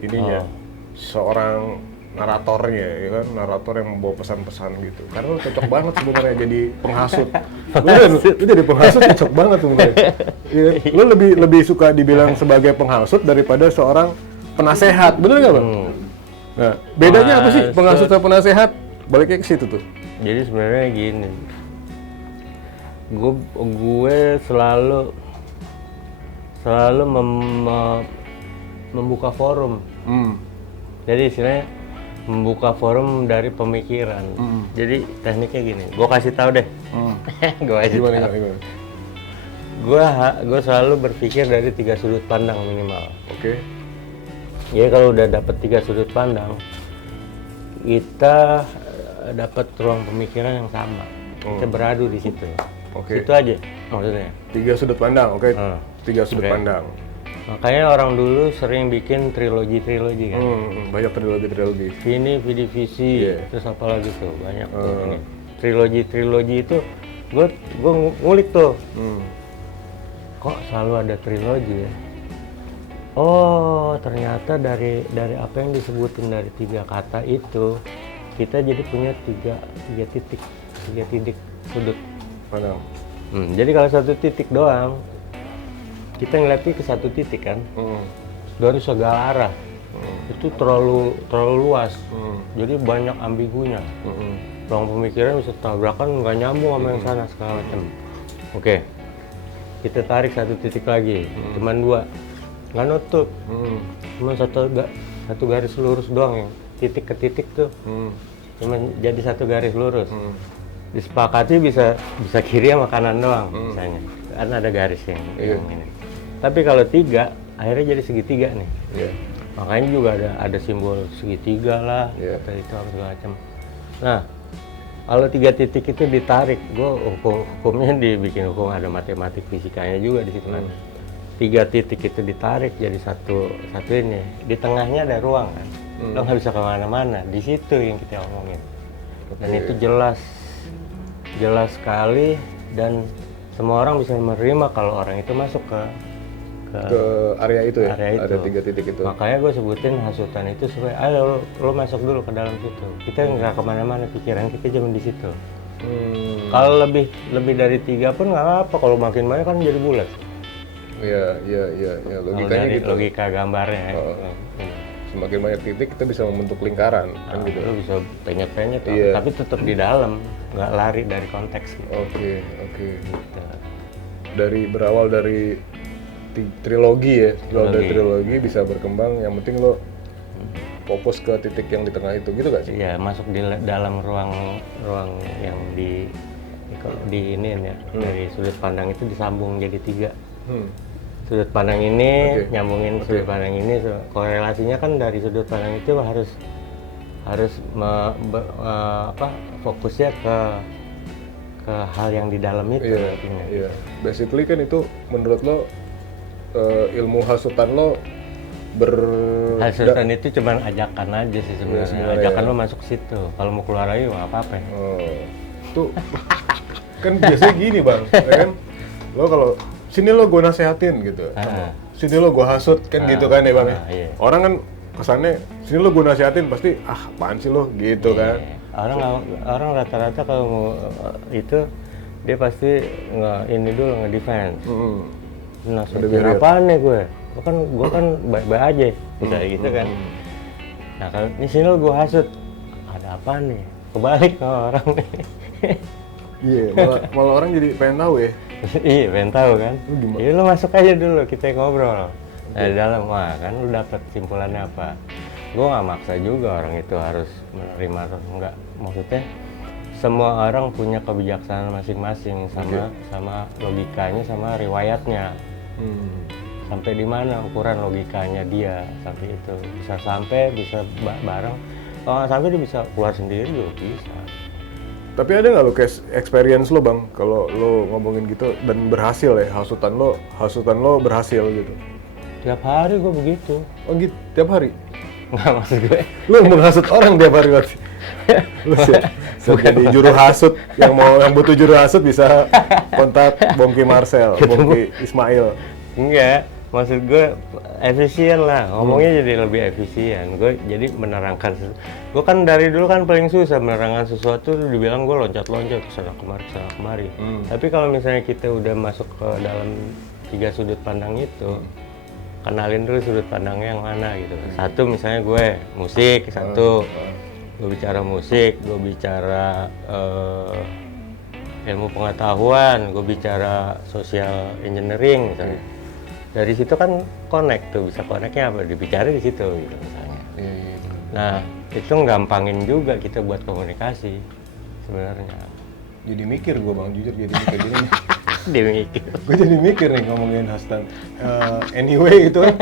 ininya seorang naratornya ya kan, narator yang membawa pesan-pesan gitu. Karena lu cocok banget sebenarnya jadi penghasut. Lu jadi penghasut cocok banget sebenarnya. Iya, lu lebih suka dibilang sebagai penghasut daripada seorang penasehat, bener nggak Bang? Nah, bedanya apa sih penghasut sama penasehat? Baliknya ke situ tuh. Jadi sebenarnya gini, gue selalu membuka forum. Jadi istilahnya membuka forum dari pemikiran. Jadi tekniknya gini, gue kasih tahu deh. Gue kasih tahu. Gue selalu berpikir dari 3 sudut pandang minimal. Oke. Jadi kalau udah dapet 3 sudut pandang, kita dapat ruang pemikiran yang sama. Kita beradu di situ. Oke. Itu aja maksudnya. 3 sudut pandang, oke. 3 sudut pandang. Makanya orang dulu sering bikin trilogi kan. Banyak trilogi. Vini, Vidi, Visi, terus apa lagi tuh banyak tuh ini. Trilogi itu gue ngulik tuh. Kok selalu ada trilogi ya? Oh, ternyata dari apa yang disebutin dari 3 kata itu, kita jadi punya tiga titik sudut pandang. Jadi kalau satu titik doang, kita ngeliatnya ke satu titik kan, dari segala arah. Itu terlalu luas. Jadi banyak ambigunya. Ruang pemikiran bisa tabrakan, nggak nyambung sama yang sana segala macam. Oke, kita tarik satu titik lagi, cuman 2. Nggak nutup, cuma satu garis lurus doang yang titik ke titik tuh, cuma jadi satu garis lurus. Disepakati bisa kiri sama kanan doang misalnya, kan ada garis yang ini. Tapi kalau 3, akhirnya jadi segitiga nih. Makanya juga ada simbol segitiga lah, atau itu segala macam. Nah, kalau 3 titik itu ditarik, hukumnya dibikin hukum, ada matematik fisikanya juga di situ kan. 3 titik itu ditarik jadi satu ini, di tengahnya ada ruang kan, lo nggak bisa kemana-mana, di situ yang kita omongin. Dan itu jelas sekali, dan semua orang bisa menerima kalau orang itu masuk ke area itu ya, area itu. Ada 3 titik itu. Makanya gue sebutin hasutan itu supaya ayo lo masuk dulu ke dalam situ, kita nggak kemana-mana, pikiran kita cuma di situ. Kalau lebih dari 3 pun nggak apa, kalau makin banyak kan jadi bulat. Iya, logikanya gitu. Logika gambarnya. Semakin banyak titik kita bisa membentuk lingkaran, kan gitu. Lo bisa penyet-penyet, tapi tetap di dalam, nggak lari dari konteks. Gitu. Oke. Berawal dari trilogi ya, dari trilogi bisa berkembang. Yang penting lo fokus ke titik yang di tengah itu, gitu gak sih? Iya, masuk di dalam ruang yang di ini ya, dari sudut pandang itu disambung jadi 3. Sudut pandang ini nyambungin sudut pandang ini, korelasinya kan dari sudut pandang itu harus fokusnya ke hal yang di dalam itu. Iya. Basically kan itu menurut lo ilmu hasutan lo Hasutan itu cuman ajakan aja sih sebenarnya. sebenarnya Ajakan ya. lo masuk situ. Kalau mau keluar lagi nggak apa-apa. Oh, tuh kan biasanya gini bang, ya kan? Lo kalau sini lo gue nasehatin gitu, sini lo gue hasut kan gitu kan ya bang. Iya. Orang kan kesannya sini lo gue nasehatin pasti apaan sih lo gitu kan. Orang rata-rata kalau mau itu dia pasti nge-defense. Nasihatin apaan nih gue? Gue kan baik-baik aja, bisa gitu kan. Nah kalau di sini lo gue hasut, ada apa nih? Kebalik sama orang nih. Iya, malah orang jadi pengen tahu ya. Iya, pengen tahu kan. Lu gimana? Iya, lo masuk aja dulu, kita ngobrol. Nah, di dalam kan lu dapat kesimpulannya apa? Gue nggak maksa juga orang itu harus menerima atau enggak. Maksudnya semua orang punya kebijaksanaan masing-masing sama logikanya sama riwayatnya. Sampai di mana ukuran logikanya dia sampai itu bisa sampai bisa bareng. Kalau nggak sampai dia bisa keluar sendiri juga bisa. Tapi ada nggak lo case experience lo bang, kalau lo ngomongin gitu dan berhasil ya, hasutan lo berhasil gitu? Tiap hari gue begitu. Oh gitu, tiap hari? Nggak, maksud gue. Lo menghasut orang tiap hari berarti? Lo siap jadi juru hasut, yang butuh juru hasut bisa kontak Bongki Marcel, Bongki Ismail. Enggak, maksud gue efisien lah, ngomongnya jadi lebih efisien. Gue jadi menerangkan, gue kan dari dulu kan paling susah menerangkan sesuatu, dibilang gue loncat-loncat kesana kemari. Tapi kalau misalnya kita udah masuk ke dalam 3 sudut pandang itu, kenalin dulu sudut pandangnya yang mana gitu. Satu misalnya gue musik, gue bicara musik, gue bicara ilmu pengetahuan, gue bicara social engineering misalnya. Dari situ kan connect tuh, bisa connectnya apa? Dibicara di situ gitu misalnya. Nah, itu gampangin juga kita buat komunikasi sebenarnya. Jadi mikir gue bang, jujur jadi mikir gini nih. Dia mikir. Gue jadi mikir nih ngomongin hasutan. Anyway itu kan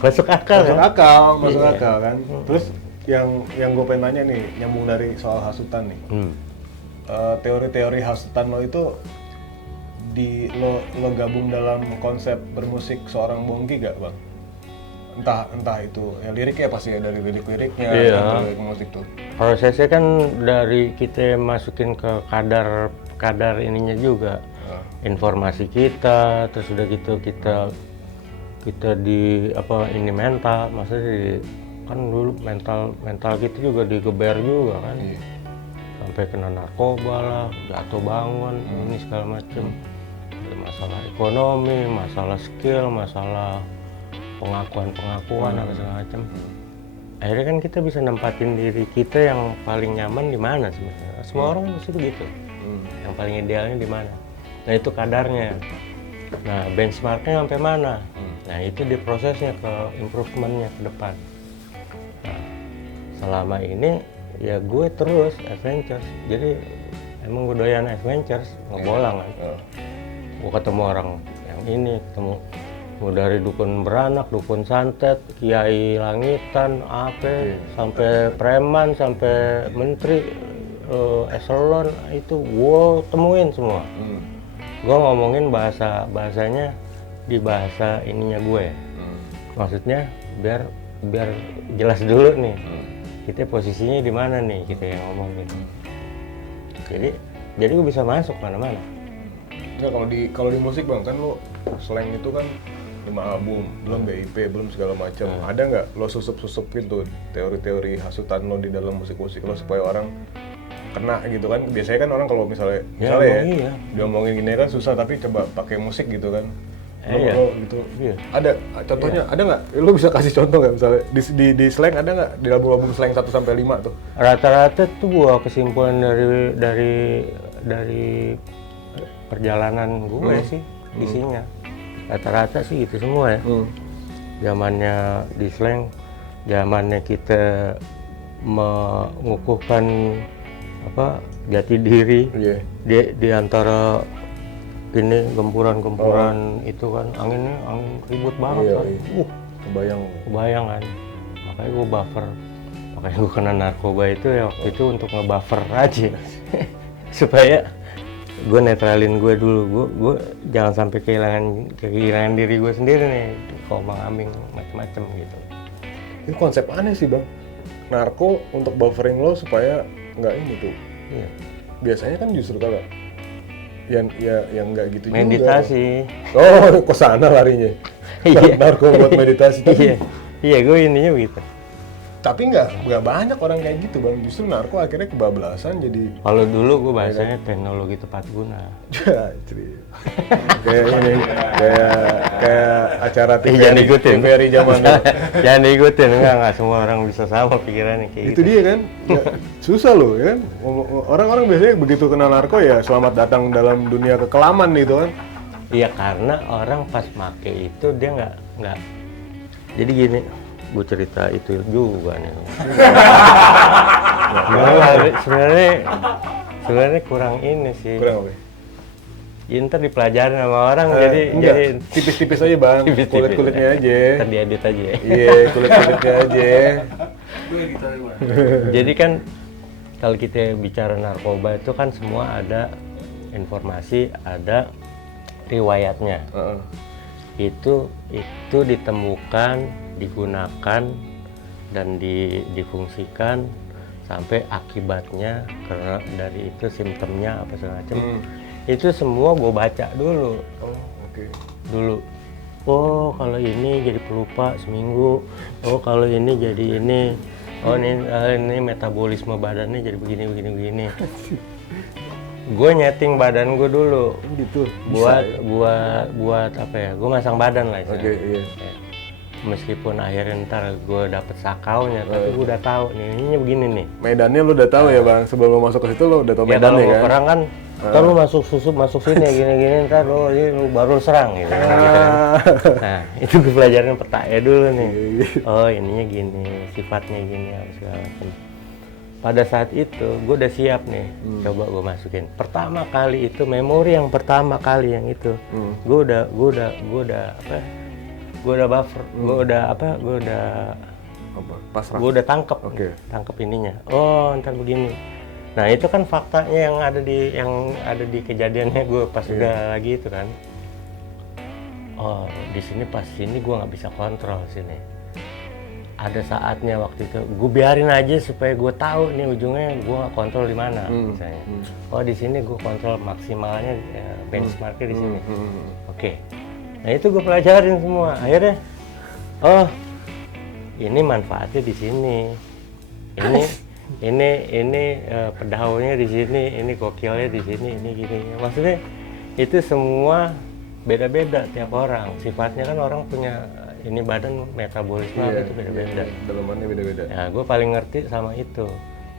Masuk akal masuk kan? akal, masuk Iya. akal kan. Terus yang gue pengen nanya nih, nyambung dari soal hasutan nih. Teori-teori hasutan lo itu lo gabung dalam konsep bermusik seorang Bongki gak bang? Entah itu ya liriknya pasti ya, dari lirik-liriknya Iya. atau lirik musik tuh. Prosesnya kan dari kita masukin ke kadar ininya juga. Informasi kita, terus udah gitu kita di ini mental, maksudnya kan dulu mental kita juga digeber juga kan. Sampai kena narkoba lah, jatuh bangun, ini segala macem. Masalah ekonomi, masalah skill, masalah pengakuan apa segala macam. Akhirnya kan kita bisa nempatin diri kita yang paling nyaman di mana sebenarnya. Semua orang pasti begitu. Yang paling idealnya di mana. Nah itu kadarnya. Nah benchmarknya sampai mana. Nah itu di prosesnya ke improvementnya ke depan. Nah selama ini ya gue terus adventures. Jadi emang gue doyan adventures, ngebolang kan. Gue ketemu orang yang ini, ketemu dari dukun beranak, dukun santet, kiai langitan, sampai preman, sampai menteri, eselon, itu gue temuin semua. Gue ngomongin bahasanya di bahasa ininya gue. Maksudnya biar jelas dulu nih, kita posisinya di mana nih kita yang ngomongin. Jadi gue bisa masuk mana-mana. Ya kalau di musik bang kan lo slang itu kan 5 album, belum BIP, belum segala macam. Ada nggak lo susupin tuh teori-teori hasutan lo di dalam musik-musik lo supaya orang kena gitu kan? Biasanya kan orang kalau misalnya iya. diomongin gini kan susah, tapi coba pakai musik gitu kan? Iya. Lo gitu. Iya. Ada contohnya? Ada nggak? Lo bisa kasih contoh nggak misalnya di slang ada nggak di album slang 1 sampai 5 tuh? Rata-rata tuh gua kesimpulan dari perjalanan gue sih isinya. Rata-rata sih gitu semua ya. Zamannya di slang, zamannya kita mengukuhkan jati diri di antara ini gempuran itu kan angin ribut banget kan. Kebayang kan. Makanya gue buffer. Makanya gue kena narkoba itu ya waktu itu untuk ngebuffer aja. Supaya gue netralin gue dulu, gue jangan sampai kehilangan diri gue sendiri nih, kalau mengambing macam-macam gitu. Ini konsep aneh sih bang. Narko untuk buffering lo supaya nggak ini tuh. Iya. Biasanya kan justru kalau yang nggak gitu Meditasi. juga. Oh, ke sana larinya. Iya. Narko buat meditasi. Iya. Iya, gue intinya begitu. Tapi nggak banyak orang kayak gitu bang. Justru narko akhirnya kebablasan jadi. Kalau dulu gue bahasanya teknologi tepat guna. kayak ini, kayak acara Jangan ikutin. TVRI zaman dulu. Jangan ikutin, enggak semua orang bisa sama pikirannya kayak Itu gitu. dia kan, ya, susah loh ya kan. Orang-orang biasanya begitu kenal narko ya selamat datang dalam dunia kekelaman gitu kan. Iya, karena orang pas make itu dia nggak. Jadi gini, gue cerita itu juga nih. Sebenarnya kurang ini sih. Kurang apa? Ya, ntar dipelajarin sama orang, jadi tipis-tipis aja bang, tipis-tipis kulit-kulitnya aja. Ntar diedit aja. Iya, kulit-kulitnya aja. Gue gitu aja Bang. Jadi kan kalau kita bicara narkoba itu kan semua ada informasi, ada riwayatnya. Itu ditemukan, digunakan dan difungsikan sampai akibatnya, karena dari itu simptomnya apa segala macam. Itu semua gue baca dulu. Oh, oke. Dulu. Oh, kalau ini jadi pelupa seminggu. Oh, kalau ini jadi ini. Oh, ini metabolisme badannya jadi begini. Gue nyeting badan gue dulu. Gitu. Buat apa ya? Gue masang badan lah. Oke, iya. Meskipun akhirnya ntar gue dapet sakaunya, tapi gue udah tahu nih, ininya begini nih. Medannya lu udah tahu ya bang, sebelum lu masuk ke situ lu udah tahu Ya kalau medannya mau kan? perang kan, ntar lu masuk sini gini, ntar lu baru serang gitu. Nah, itu gue pelajarin petanya dulu nih. Oh, ininya gini, sifatnya gini, apa segala macam. Pada saat itu gue udah siap nih, coba gue masukin. Pertama kali itu memori yang pertama kali yang itu, gue udah buffer, gue udah Pasrah. gue udah tangkep, Oke. tangkep ininya. Oh, ntar begini. Nah itu kan faktanya yang ada di kejadiannya gue pas udah lagi itu kan. Oh, di sini pas sini gue nggak bisa kontrol sini. Ada saatnya waktu itu gue biarin aja supaya gue tahu nih ujungnya gue nggak kontrol di mana misalnya. Oh, di sini gue kontrol maksimalnya, benchmarknya di sini. Oke. Nah itu gue pelajarin semua. Akhirnya, oh ini manfaatnya di sini. Ini pedaunya di sini. Ini gokilnya di sini. Ini gini. Maksudnya itu semua beda-beda tiap orang. Sifatnya kan orang punya ini badan metabolisme itu beda-beda. Dalamannya beda-beda. Nah gue paling ngerti sama itu.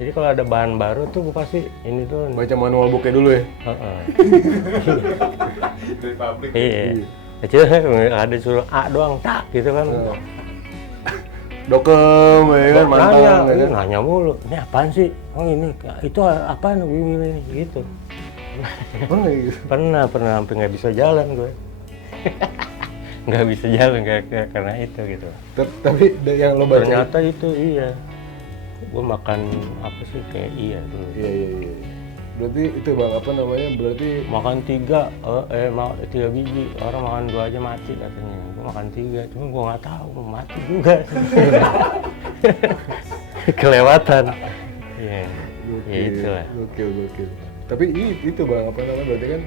Jadi kalau ada bahan baru tuh gue pasti ini tuh. Baca manual booknya dulu ya? Dari pabrik. Iya. Kecil ada suruh A doang, tak gitu kan. Dokem, ya kan, mantang. Nanya mulu, ini apaan sih? Oh ini, itu apaan? Ini gitu. Pernah sampai nggak bisa jalan gue. Nggak bisa jalan karena itu gitu. Tapi yang lo baca Ternyata itu iya. Gue makan apa sih kayak iya dulu. Iya. Berarti itu bang, apa namanya? Berarti Makan 3 biji, orang makan 2 aja mati katanya. Gue makan 3, cuma gue nggak tahu, mati juga. Kelewatan. Iya, ya itulah. Gokil. Tapi itu bang, apa namanya? Berarti kan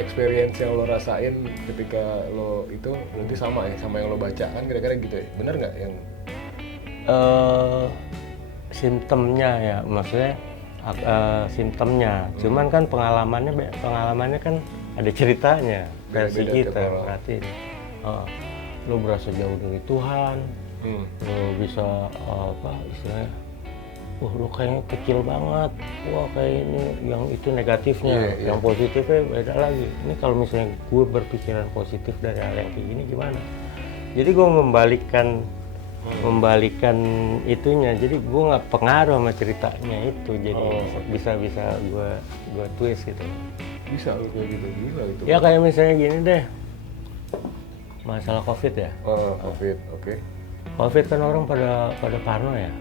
experience yang lo rasain ketika lo itu berarti sama ya, sama yang lo baca kan kira-kira gitu ya? Bener nggak yang? Simptomnya ya, maksudnya simptomnya. Cuman kan pengalamannya kan ada ceritanya versi Beda-beda kita. tiap orang. Berarti lo berasa jauh dari Tuhan, lo bisa apa istilahnya, lo kayaknya kecil banget, wah kayak ini, yang itu negatifnya, yang positifnya beda lagi. Ini kalau misalnya gue berpikiran positif dari hal yang kayak gini gimana? Jadi gue membalikan itunya, jadi gue nggak pengaruh sama ceritanya itu, jadi bisa gue twist gitu. Bisa lo kayak gitu, gila itu. Ya kayak misalnya gini deh, masalah COVID ya. COVID, oke. COVID kan orang pada parno ya,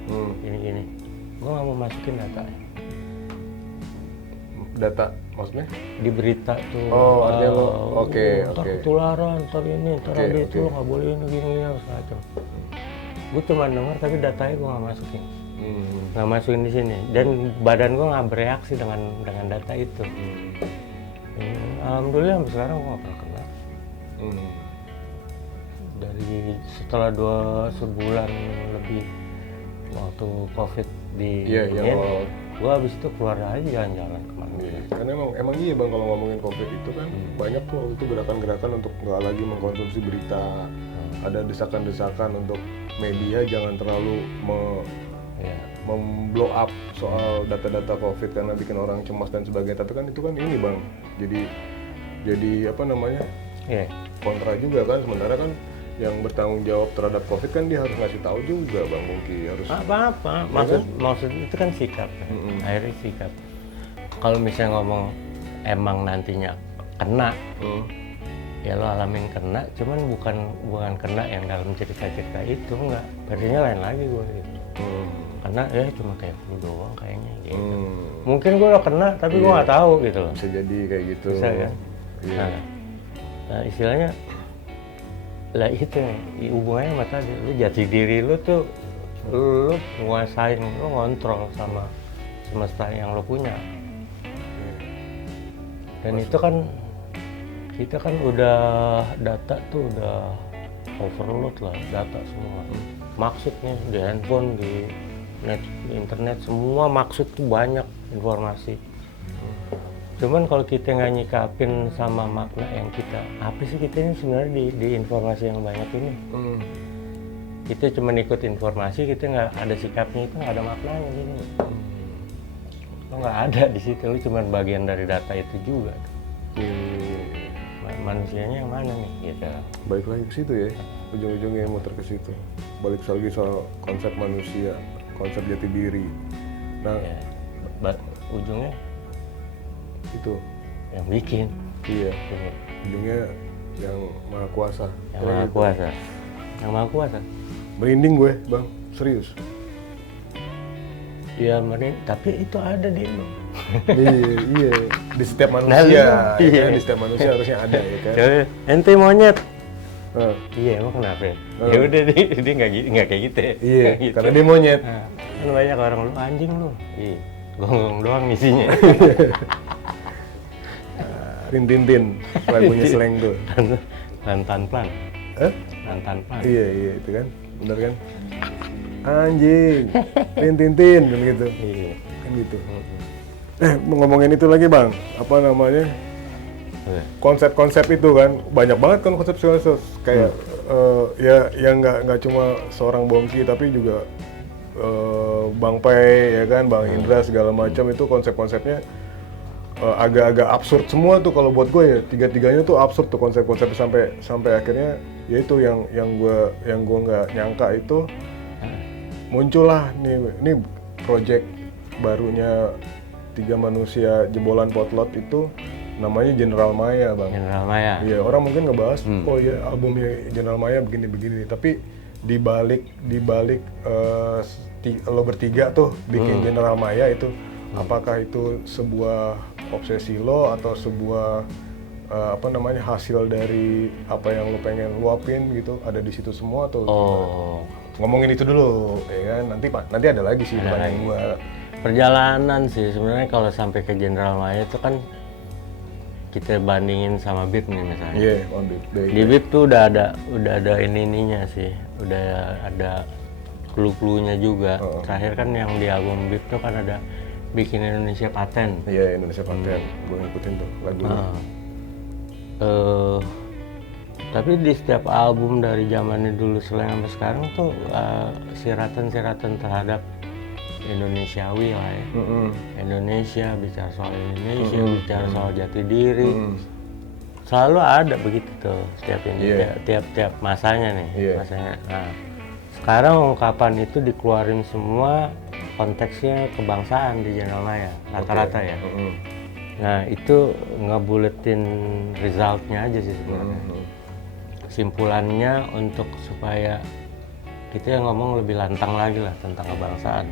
gini. Gue nggak mau masukin datanya. Data maksudnya? Di berita tuh. Artinya lo, oke. Ntar ketularan, ntar ini, ntar ada itu, oke. lo nggak boleh ini, gini, segala macam. Gue cuma denger tapi datanya gue nggak masukin. Nggak masukin di sini. Dan badan gue nggak bereaksi dengan data itu. Alhamdulillah sampai sekarang gue nggak pernah kena. Dari setelah sebulan lebih waktu COVID di gue habis itu keluar aja jalan-jalan kemana. Karena emang iya bang, kalau ngomongin COVID itu kan banyak tuh itu gerakan-gerakan untuk nggak lagi mengkonsumsi berita. Ada desakan-desakan untuk media jangan terlalu memblow up soal data-data COVID karena bikin orang cemas dan sebagainya. Tapi kan itu kan ini bang, jadi apa namanya kontra juga kan. Sementara kan yang bertanggung jawab terhadap COVID kan dia harus ngasih tahu juga bang, mungkin harus apa maksud itu kan sikap kan? Akhirnya sikap. Kalau misalnya ngomong emang nantinya kena, ya lo alamin kena, cuman bukan kena yang dalam cerita-cerita itu, enggak, versinya lain lagi gue gitu. Karena ya cuma kayak flu doang kayaknya gitu. Mungkin gue udah kena tapi gue nggak tahu gitu loh. Bisa jadi kayak gitu. Bisa kan? Nah istilahnya lah itu nih, hubungannya sama tadi, lu jati diri lu tuh lu nguasain, lu ngontrol sama semesta yang lu punya. Dan itu kan kita kan udah data tuh udah overload lah, data semua. Maksudnya di handphone, di internet semua maksud tuh banyak informasi. Cuman kalau kita nggak nyikapin sama makna yang kita, apa sih kita ini sebenarnya di informasi yang banyak ini? Kita cuma ikut informasi, kita nggak ada sikapnya, itu nggak ada maknanya gitu. Lo nggak ada di situ, lo cuma bagian dari data itu juga. Manusianya yang mana nih? Gitu. Balik lagi ke situ ya, ujung-ujungnya muter ke situ. Balik lagi soal konsep manusia, konsep jati diri. Nah, ujungnya itu yang bikin. Iya. Ujungnya yang maha kuasa. Yang maha kuasa. Merinding gue, bang, serius. Iya merinding, tapi itu ada di lo. Iya, di setiap manusia. Kan? Di setiap manusia harusnya ada ya kan. Ente monyet. Iya, emang kenapa? Ya udah dia nggak kayak gitu ya. Iya, gitu. karena dia monyet. Kan banyak orang lu anjing lu. Iya, gonggong doang isinya. Rintintin, lagunya Slang tuh. Lantan plan. Lantan plan. Iya itu kan, bener kan? Anjing, Rintintin kan gitu. Iya. Kan gitu. Ngomongin itu lagi bang, apa namanya? Konsep-konsep itu kan banyak banget kan konsep kayak ya yang nggak cuma seorang Bongki tapi juga Bang Pei ya kan, Bang Indra segala macam itu konsep-konsepnya agak-agak absurd semua tuh kalau buat gue ya, tiga-tiganya tuh absurd tuh konsep-konsep sampai akhirnya ya itu yang gue nggak nyangka itu muncullah nih project barunya 3 manusia jebolan potlot itu namanya General Maya bang. General Maya. Iya, orang mungkin ngebahas oh ya albumnya General Maya begini tapi di balik lo bertiga tuh bikin General Maya itu apakah itu sebuah obsesi lo atau sebuah apa namanya hasil dari apa yang lo pengen luapin gitu, ada di situ semua atau ngomongin itu dulu ya kan, nanti ada lagi sih pertanyaan gua. Perjalanan sih sebenarnya kalau sampai ke General Maya itu kan kita bandingin sama BIP nih misalnya. Iya, BIP. Di BIP tuh udah ada ininya sih, udah ada clue-cluenya juga. Terakhir kan yang di album BIP tuh kan ada bikin Indonesia Paten. Iya, Indonesia Paten. Gue ngikutin tuh lagunya. Tapi di setiap album dari zamannya dulu sampai sekarang tuh siratan-siratan terhadap Indonesiawi lah ya. Indonesia, bicara soal Indonesia, bicara soal jati diri. Selalu ada begitu tuh tiap masanya nih. Masanya. Nah, sekarang ungkapan itu dikeluarin semua konteksnya kebangsaan di General Maya rata-rata ya. Nah itu ngebuletin resultnya aja sih sebenarnya. Kesimpulannya untuk supaya kita ngomong lebih lantang lagi lah tentang kebangsaan.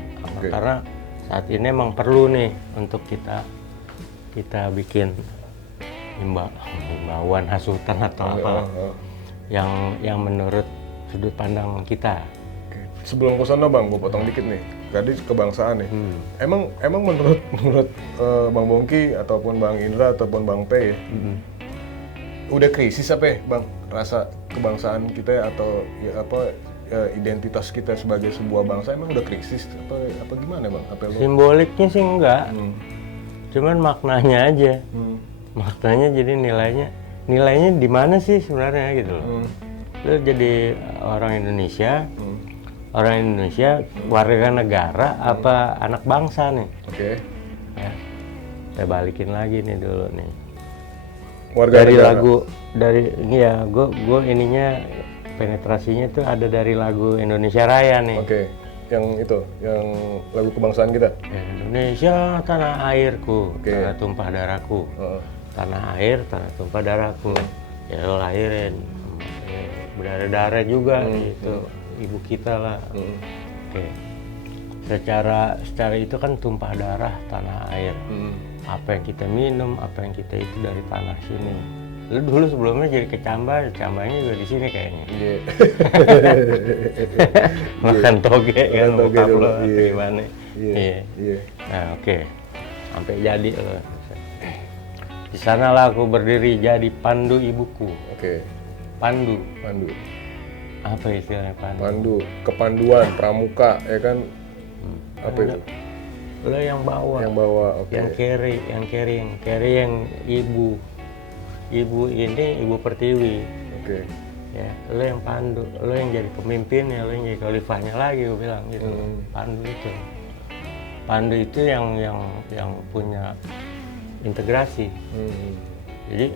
Karena saat ini emang perlu nih untuk kita bikin himbauan hasutan atau apa yang menurut sudut pandang kita. sebelum ke sana Bang, gue potong dikit nih. Tadi kebangsaan nih. Emang menurut Bang Bongki ataupun Bang Indra ataupun Bang P ya, udah krisis apa ya Bang? Rasa kebangsaan kita atau ya apa identitas kita sebagai sebuah bangsa emang udah krisis apa gimana Bang? Apa lo? Simboliknya sih enggak, cuman maknanya aja. Maknanya jadi nilainya di mana sih sebenarnya gitu loh. Lu jadi orang Indonesia, warga negara apa anak bangsa nih? Oke. Ya, saya balikin lagi nih dulu nih. Warga Dari negara. lagu dari ini ya, gue ininya penetrasinya tuh ada dari lagu Indonesia Raya nih. Oke. Yang itu, yang lagu kebangsaan kita. Indonesia tanah airku, Oke. tanah tumpah darahku. Tanah air, tanah tumpah darahku. Ya lo lahirin, berdarah-darah juga gitu, ibu kita lah. Oke. Secara itu kan tumpah darah tanah air. Apa yang kita minum, apa yang kita itu dari tanah sini. Lu dulu sebelumnya jadi kecambah, kecambahnya juga di sini kayaknya. Iya. Makan toge kan, Makan toge bokap dulu, lo iya. gimana? Iya. Iya. Nah oke, sampai jadi lo. Di sanalah aku berdiri jadi pandu ibuku. Oke. Pandu, Pandu. apa istilahnya pandu? Pandu, kepanduan, pramuka, ya kan? Apa itu? Lo yang bawa, Yang bawa, oke. yang carry yang ibu. Ibu ini ibu pertiwi. Oke. Ya, lo yang pandu, lo yang jadi pemimpinnya, lo yang jadi khalifahnya lagi, gue bilang gitu. Pandu itu yang punya integrasi. Jadi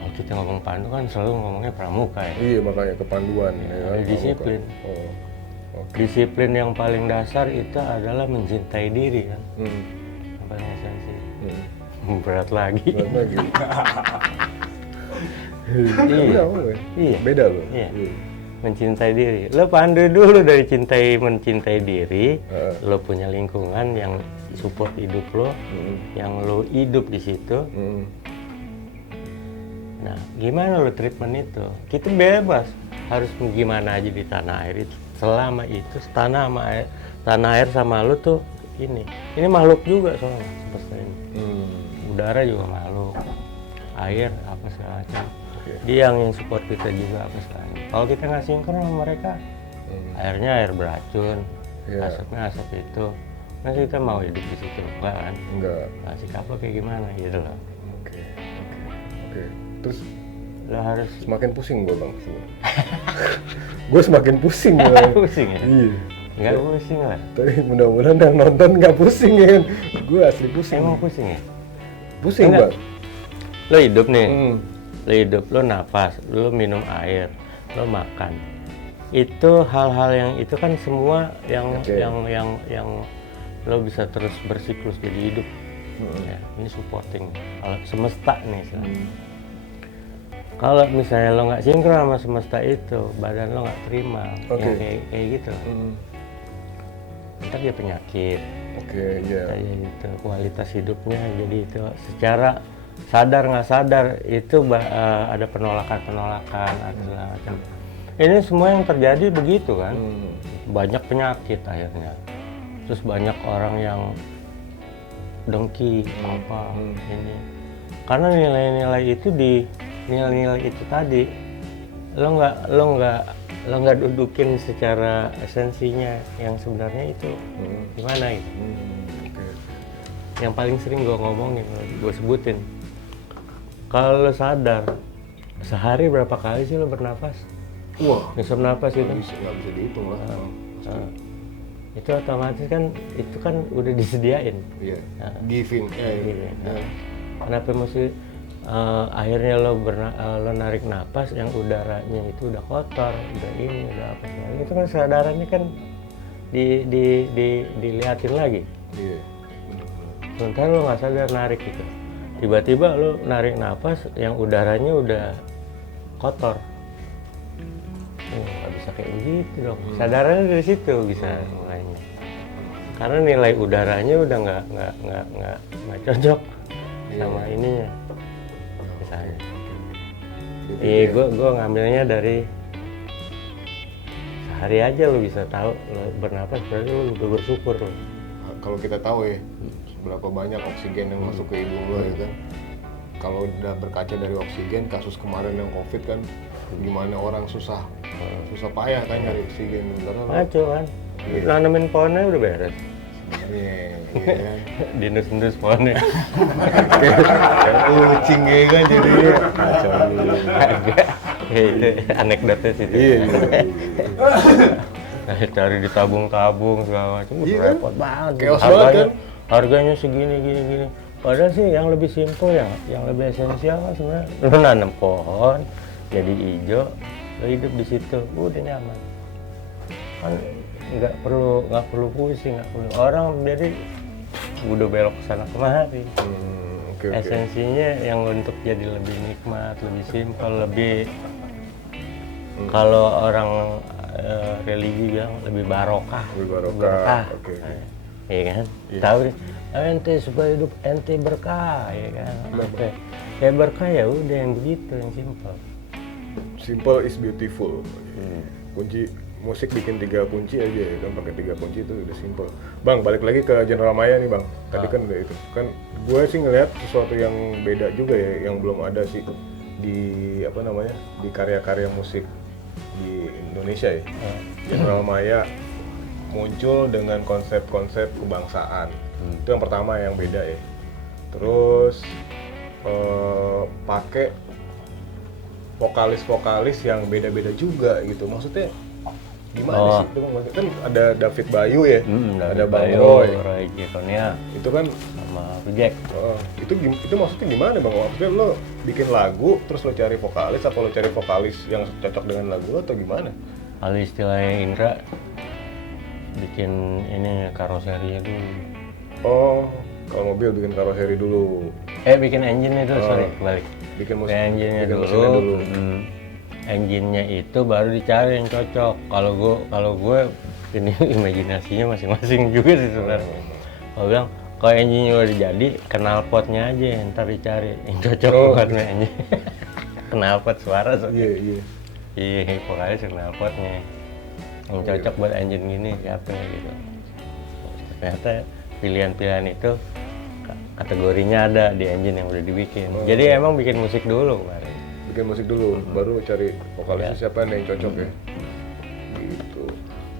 kalau kita ngomong pandu kan selalu ngomongnya pramuka ya. Iya, makanya kepanduan, ya kan? Ada disiplin. Pramuka. Oh. Oke. Disiplin yang paling dasar itu adalah mencintai diri kan. Yang paling esensi. Berat lagi. Berat lagi. Iya. Iya. Beda loh. Iya. Mencintai diri. Lo pandu dulu dari mencintai diri. Lo punya lingkungan yang support hidup lo, yang lo hidup di situ. Nah, gimana lo treatment itu? Kita bebas, harus gimana aja di tanah air itu. Selama itu tanah air sama lo tuh ini makhluk juga soalnya semesta ini. Udara juga makhluk, air apa segala macam. Dia yang support kita juga apa segala macam. Kalau kita nggak sinkron sama mereka, airnya air beracun, asapnya asap itu. Nah kita mau hidup di situ enggak kan? Enggak. Nah, sikap lo kayak gimana gitu loh. Oke. Terus Lo harus semakin pusing gue Bang. Gue semakin pusing. Bang. pusing ya? Iya. Nggak pusing lah. Tapi mudah-mudahan yang nonton nggak pusing ya kan? Gue asli pusing. Emang pusing ya? Pusing Enggak. Bang. Lo hidup nih, Hmm. lo hidup, lo nafas, lo minum air, lo makan. Itu hal-hal yang itu kan semua yang Oke. yang lo bisa terus bersiklus jadi hidup. Ya, ini supporting. Kalau semesta nih, kalau misalnya lo nggak sinkron sama semesta itu, badan lo nggak terima, Oke. yang kayak gitu. Ntar dia penyakit, Oke, iya. kayak gitu. Kualitas hidupnya jadi itu secara sadar nggak sadar itu ada penolakan atau segala macam. Ini semua yang terjadi begitu kan, banyak penyakit akhirnya. Terus banyak orang yang dengki ini karena nilai-nilai itu nilai-nilai itu tadi lo nggak dudukin secara esensinya yang sebenarnya itu gimana gitu. Yang paling sering gue ngomongin, gue sebutin, kalau lo sadar sehari berapa kali sih lo bernafas? Wah, Ngisep nafas itu nggak bisa dihitung lah. itu otomatis kan itu kan udah disediain. Iya. Giving. Gitu. Nah, kenapa mesti akhirnya lo narik napas yang udaranya itu udah kotor, udah ini, udah apa segala. Itu kan kesadarannya kan dilihatin lagi. Iya. Sementara lo nggak sadar narik gitu. Tiba-tiba lo narik napas yang udaranya udah kotor. Nggak bisa kayak begitu dong. Sadarannya dari situ bisa mulainya. Karena nilai udaranya udah nggak cocok sama ininya. Misalnya. Iya, gue ngambilnya dari hari aja lo bisa tahu lo bernapas berarti lo udah bersyukur lo. Kalau kita tahu ya seberapa banyak oksigen yang masuk ke hidung lo ya kan. Kalau udah berkaca dari oksigen, kasus kemarin yang COVID kan, gimana orang susah payah kan nyari oksigen. Ngaco kan, nanemin pohonnya udah beres. Iya. Dinus-nus pohonnya. Kayak kucing ya kan jadinya. Kacau dulu. Agak, itu anekdotnya sih. Iya. Nah, cari di tabung-tabung segala macam, Iya, repot banget. Chaos banget kan? Harganya segini, gini. Padahal sih yang lebih simpel ya, yang lebih esensial kan sebenarnya lu nanam pohon, jadi hijau, lu hidup di situ, udah nyaman. Kan nggak perlu pusing, nggak perlu orang jadi udah belok ke sana kemari. Oke. Esensinya yang untuk jadi lebih nikmat, lebih simpel, lebih kalau orang religi bilang lebih barokah. Lebih barokah. Oke. Iya kan? Iya. Tahu deh. Ente supaya hidup ente berkah, ya kan? Oke. Ya berkah ya udah yang begitu, yang simpel. Simple is beautiful. Kunci musik bikin 3 kunci aja ya kan, pakai 3 kunci itu udah simple. Bang, balik lagi ke General Maya nih bang. Tadi kan udah itu. Kan gue sih ngeliat sesuatu yang beda juga ya, yang belum ada sih di di karya-karya musik di Indonesia ya. General Maya muncul dengan konsep-konsep kebangsaan. Itu yang pertama yang beda ya. Terus pakai vokalis-vokalis yang beda-beda juga gitu. Maksudnya gimana sih itu bang? Kan ada David Bayu ya, ada Bang Roy Gironia, itu kan sama Jack. Itu maksudnya gimana bang? Maksudnya lo bikin lagu terus lo cari vokalis, apa lo cari vokalis yang cocok dengan lagu lo atau gimana? Kalau istilahnya Indra bikin ini karoserinya dulu. Oh, kalau mobil bikin karoseri dulu. Bikin engine itu, sorry, balik. Bikin musik, Engine-nya bikin dulu. mesinnya dulu. Engine-nya itu baru dicari yang cocok. Kalau gue ini imajinasinya masing-masing juga sih sebenarnya. Gue bilang kalau engine-nya udah jadi, knalpotnya aja yang ntar dicari yang cocok buat engine. Knalpot suara soalnya. Iya. Iya, vokalis knalpotnya yang cocok buat engine gini siapa gitu. Ternyata pilihan-pilihan itu kategorinya ada di engine yang udah dibikin. Jadi emang bikin musik dulu kemarin. Bikin musik dulu, baru cari vokalisnya siapa yang cocok ya. Gitu.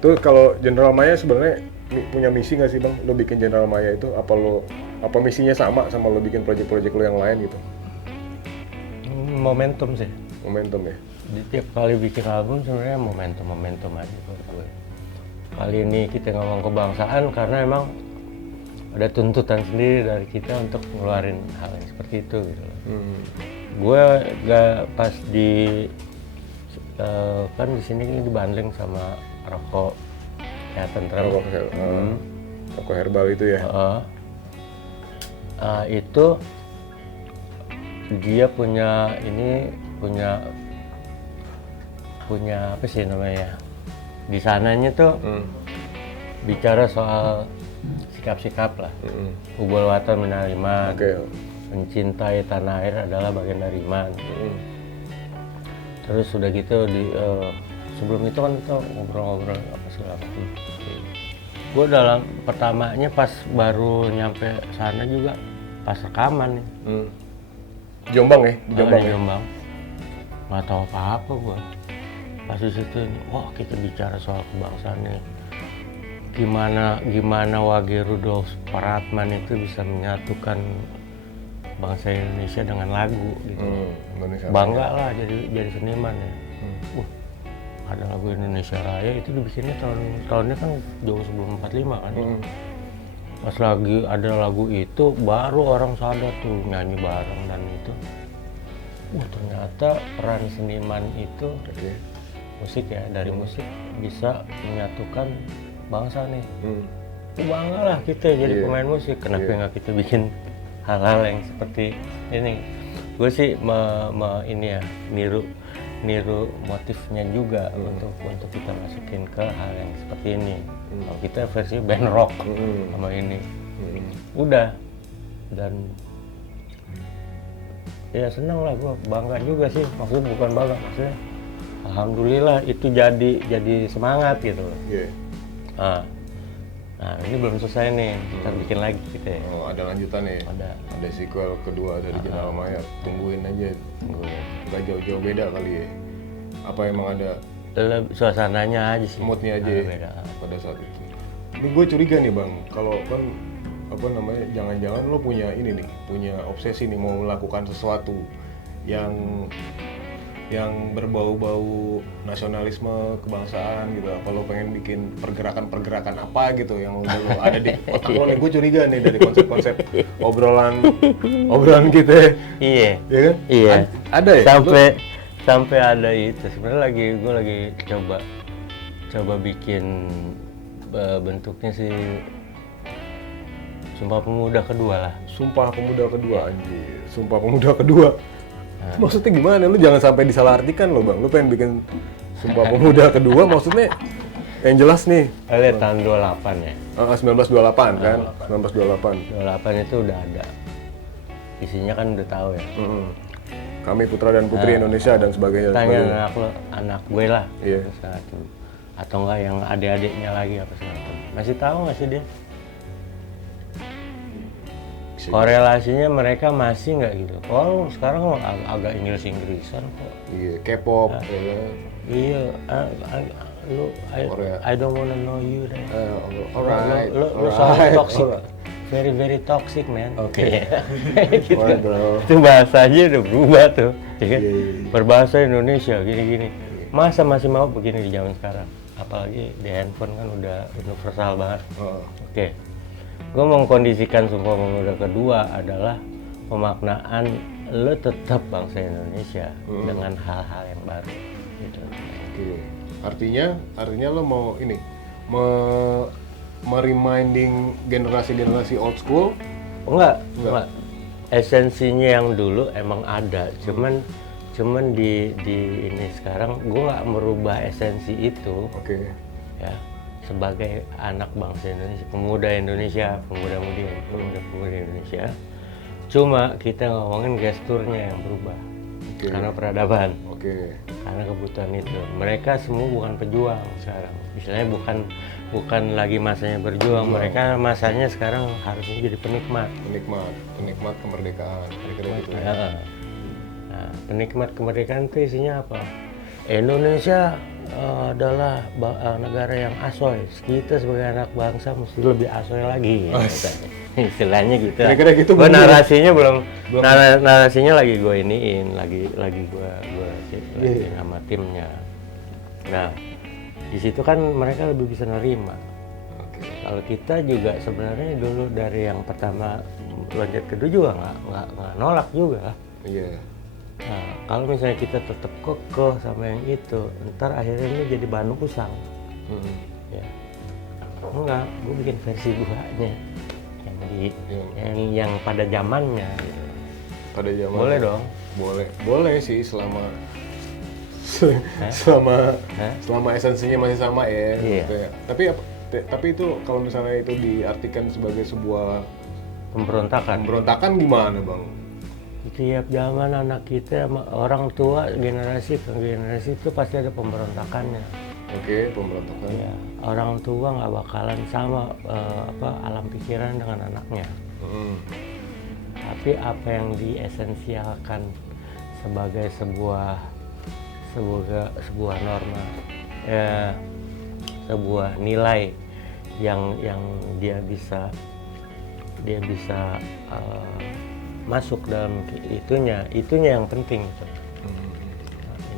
Tuh kalau General Maya sebenarnya punya misi nggak sih bang? Lo bikin General Maya itu apa misinya sama lo bikin proyek-proyek lo yang lain gitu? Momentum sih. Momentum ya. Di tiap kali bikin album sebenarnya momentum aja buat gue. Kali ini kita ngomong kebangsaan karena emang ada tuntutan sendiri dari kita untuk ngeluarin hal yang seperti itu gitu loh. Gue gak pas kan di sini kan dibanding sama rokok ya tentrem. Rokok herbal itu ya. Itu dia punya apa sih namanya, di sananya tuh bicara soal sikap-sikap lah. Ubul watan minal iman. Mencintai tanah air adalah bagian dari iman. Terus udah gitu sebelum itu kan kita ngobrol-ngobrol apa segala macam. Gue dalam pertamanya pas baru nyampe sana juga pas rekaman nih. Jombang ya? Jombang. Nggak tahu apa-apa gue. Pas di situ, wah kita bicara soal kebangsaan nih. Gimana Wage Rudolf Supratman itu bisa menyatukan bangsa Indonesia dengan lagu gitu. Bangga lah jadi seniman ya. Ada lagu Indonesia Raya itu dibikinnya tahunnya kan jauh sebelum 45 kan. Pas lagi ada lagu itu baru orang sadar tuh nyanyi bareng dan itu. Ternyata peran seniman itu musik ya, dari musik bisa menyatukan bangsa nih. Bangga lah kita jadi pemain musik. Kenapa nggak kita bikin hal-hal yang seperti ini? Gue sih niru motifnya juga untuk kita masukin ke hal yang seperti ini. Kalau kita versi band rock sama ini, udah dan ya seneng lah gue, bangga juga sih. Maksudnya bukan bangga, maksudnya alhamdulillah itu jadi semangat gitu. Iya. Nah ini belum selesai nih, kita bikin lagi gitu ya. Oh, ada lanjutan nih. Ada sequel kedua dari Jenderal Maya. Tungguin aja. Nggak jauh-jauh beda kali ya. Apa emang ada Suasananya aja sih. moodnya aja beda. pada saat itu. Ini gue curiga nih bang, kalau kan apa namanya, jangan-jangan lo punya ini nih, punya obsesi nih mau melakukan sesuatu yang berbau-bau nasionalisme kebangsaan gitu. Apa lo pengen bikin pergerakan-pergerakan apa gitu yang udah lo ada di otak lo nih? Gue curiga nih dari konsep-konsep obrolan kita. Iya. Iya kan? Iya. Ada ya? Sampai ada itu. Sebenarnya gue lagi coba bikin bentuknya sih Sumpah Pemuda kedua lah. Sumpah Pemuda kedua, anjir. Sumpah Pemuda kedua. Maksudnya gimana? Lu jangan sampai disalahartikan lo bang. Lu pengen bikin Sumpah Pemuda kedua, maksudnya yang jelas nih. Lihat tahun 28 ya. 1928 kan? 1928. 28 itu udah ada. Isinya kan udah tahu ya. Kami putra dan putri Indonesia dan sebagainya. Tanya anak gue lah. Iya. Satu. Atau enggak yang adik-adiknya lagi apa segala macam. Masih tahu nggak sih dia? Korelasinya mereka masih nggak gitu. Oh sekarang agak Inggris-Inggrisan kok. Iya, K-pop. Iya, Korea. I don't wanna know you deh. Alright. Lu soalnya toxic. Very toxic man. Oke. Gitu. Alright, bro. Itu bahasanya udah berubah tuh, ya kan? Iya. Berbahasa Indonesia gini-gini. Masa masih mau begini di zaman sekarang? Apalagi di handphone kan udah universal banget. Oke. Gue mengkondisikan Sumpah Pemuda kedua adalah pemaknaan lo tetap bangsa Indonesia dengan hal-hal yang baru. Gitu. Oke. Artinya lo mau ini mereminding generasi-generasi old school? Enggak. Esensinya yang dulu emang ada, cuman di ini sekarang gue nggak merubah esensi itu. Oke. Ya, sebagai anak bangsa Indonesia, pemuda-mudi Indonesia. Cuma kita ngomongin gesturnya yang berubah. Karena peradaban. Karena kebutuhan itu. Mereka semua bukan pejuang sekarang. Istilahnya bukan lagi masanya berjuang. Mereka masanya sekarang harusnya jadi penikmat kemerdekaan. Gitu. Nah, penikmat kemerdekaan itu isinya apa? Indonesia adalah negara yang asoy. Kita sebagai anak bangsa mesti lebih asoy lagi. Istilahnya gitu. Kira-kira gitu. Gue narasinya belum. Narasinya lagi gue iniin, lagi gue sama timnya. Nah, di situ kan mereka lebih bisa nerima. Kalau kita juga sebenarnya dulu dari yang pertama loncat kedua juga nggak nolak juga. Iya. Nah, kalau misalnya kita tetap kekeh sama yang itu, ntar akhirnya ini jadi bahan usang. Ya. Enggak, gue bikin versi duanya yang pada zamannya. Gitu. Pada zaman. Boleh dong. Boleh sih selama esensinya masih sama ya. Iya. Tapi itu kalau misalnya itu diartikan sebagai sebuah pemberontakan gimana bang? Tiap zaman anak kita, orang tua generasi ke generasi itu pasti ada pemberontakannya. Oke, pemberontakan. Ya, orang tua nggak bakalan sama alam pikiran dengan anaknya. Tapi apa yang diesensialkan sebagai sebuah norma, sebuah nilai yang dia bisa masuk dalam itunya yang penting.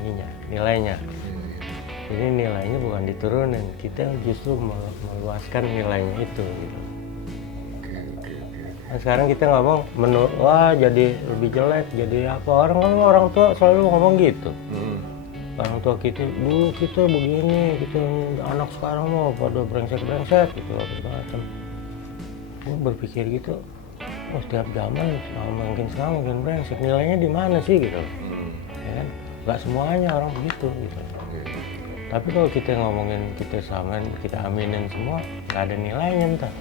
Nah, nilainya. Ini nilainya bukan diturunin, kita justru meluaskan nilainya itu. Gitu. Nah, sekarang kita ngomong wah jadi lebih jelek, jadi apa, orang tua selalu ngomong gitu. Orang tua kita dulu kita begini, kita anak sekarang mau pada brengsek gitu macam. Gue berpikir gitu. Oh, setiap zaman mungkin sekarang mungkin brengsek, nilainya di mana sih gitu, ya kan? Gak semuanya orang begitu gitu. Tapi kalau kita ngomongin kita samain, kita aminin semua, gak ada nilainya entah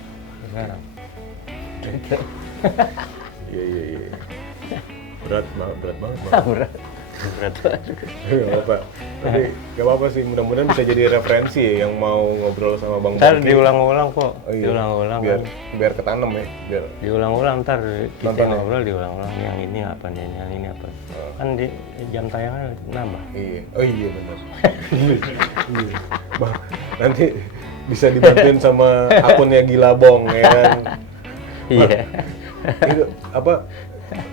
sekarang. Gitu. Iya. Berat banget bang. Berat. berat banget. Gak apa-apa. Tapi gak apa-apa sih, mudah-mudahan bisa jadi referensi ya, yang mau ngobrol sama Bang Ntar Bongki. diulang-ulang kok, Oh iya, diulang-ulang biar, kan. biar ketanem ya, biar Diulang-ulang ntar kita Nonton ya? ngobrol diulang-ulang yang ini apa nih, yang ini apa. Kan di jam tayangnya nambah. iya. Oh iya benar. Iya. Bang, nanti bisa dibantuin sama akunnya Gilabong ya kan. Iya. Itu apa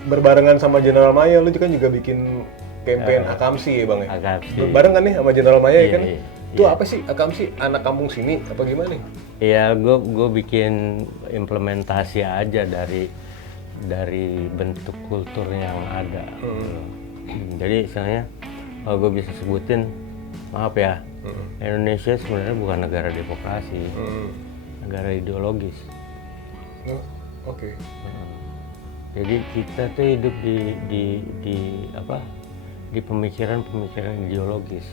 berbarengan sama General Maya, lu kan juga bikin campaign Akamsi ya Bang ya? Akamsi. Bareng kan nih sama General Maya Iya, kan? iya, Itu iya. apa sih Akamsi? Anak kampung sini apa gimana nih? Iya, gue bikin implementasi aja dari bentuk kultur yang ada. Jadi misalnya kalau gue bisa sebutin, maaf ya, Indonesia sebenarnya bukan negara demokrasi, negara ideologis. Oh, oke. Jadi kita tuh hidup di apa? Di pemikiran-pemikiran ideologis.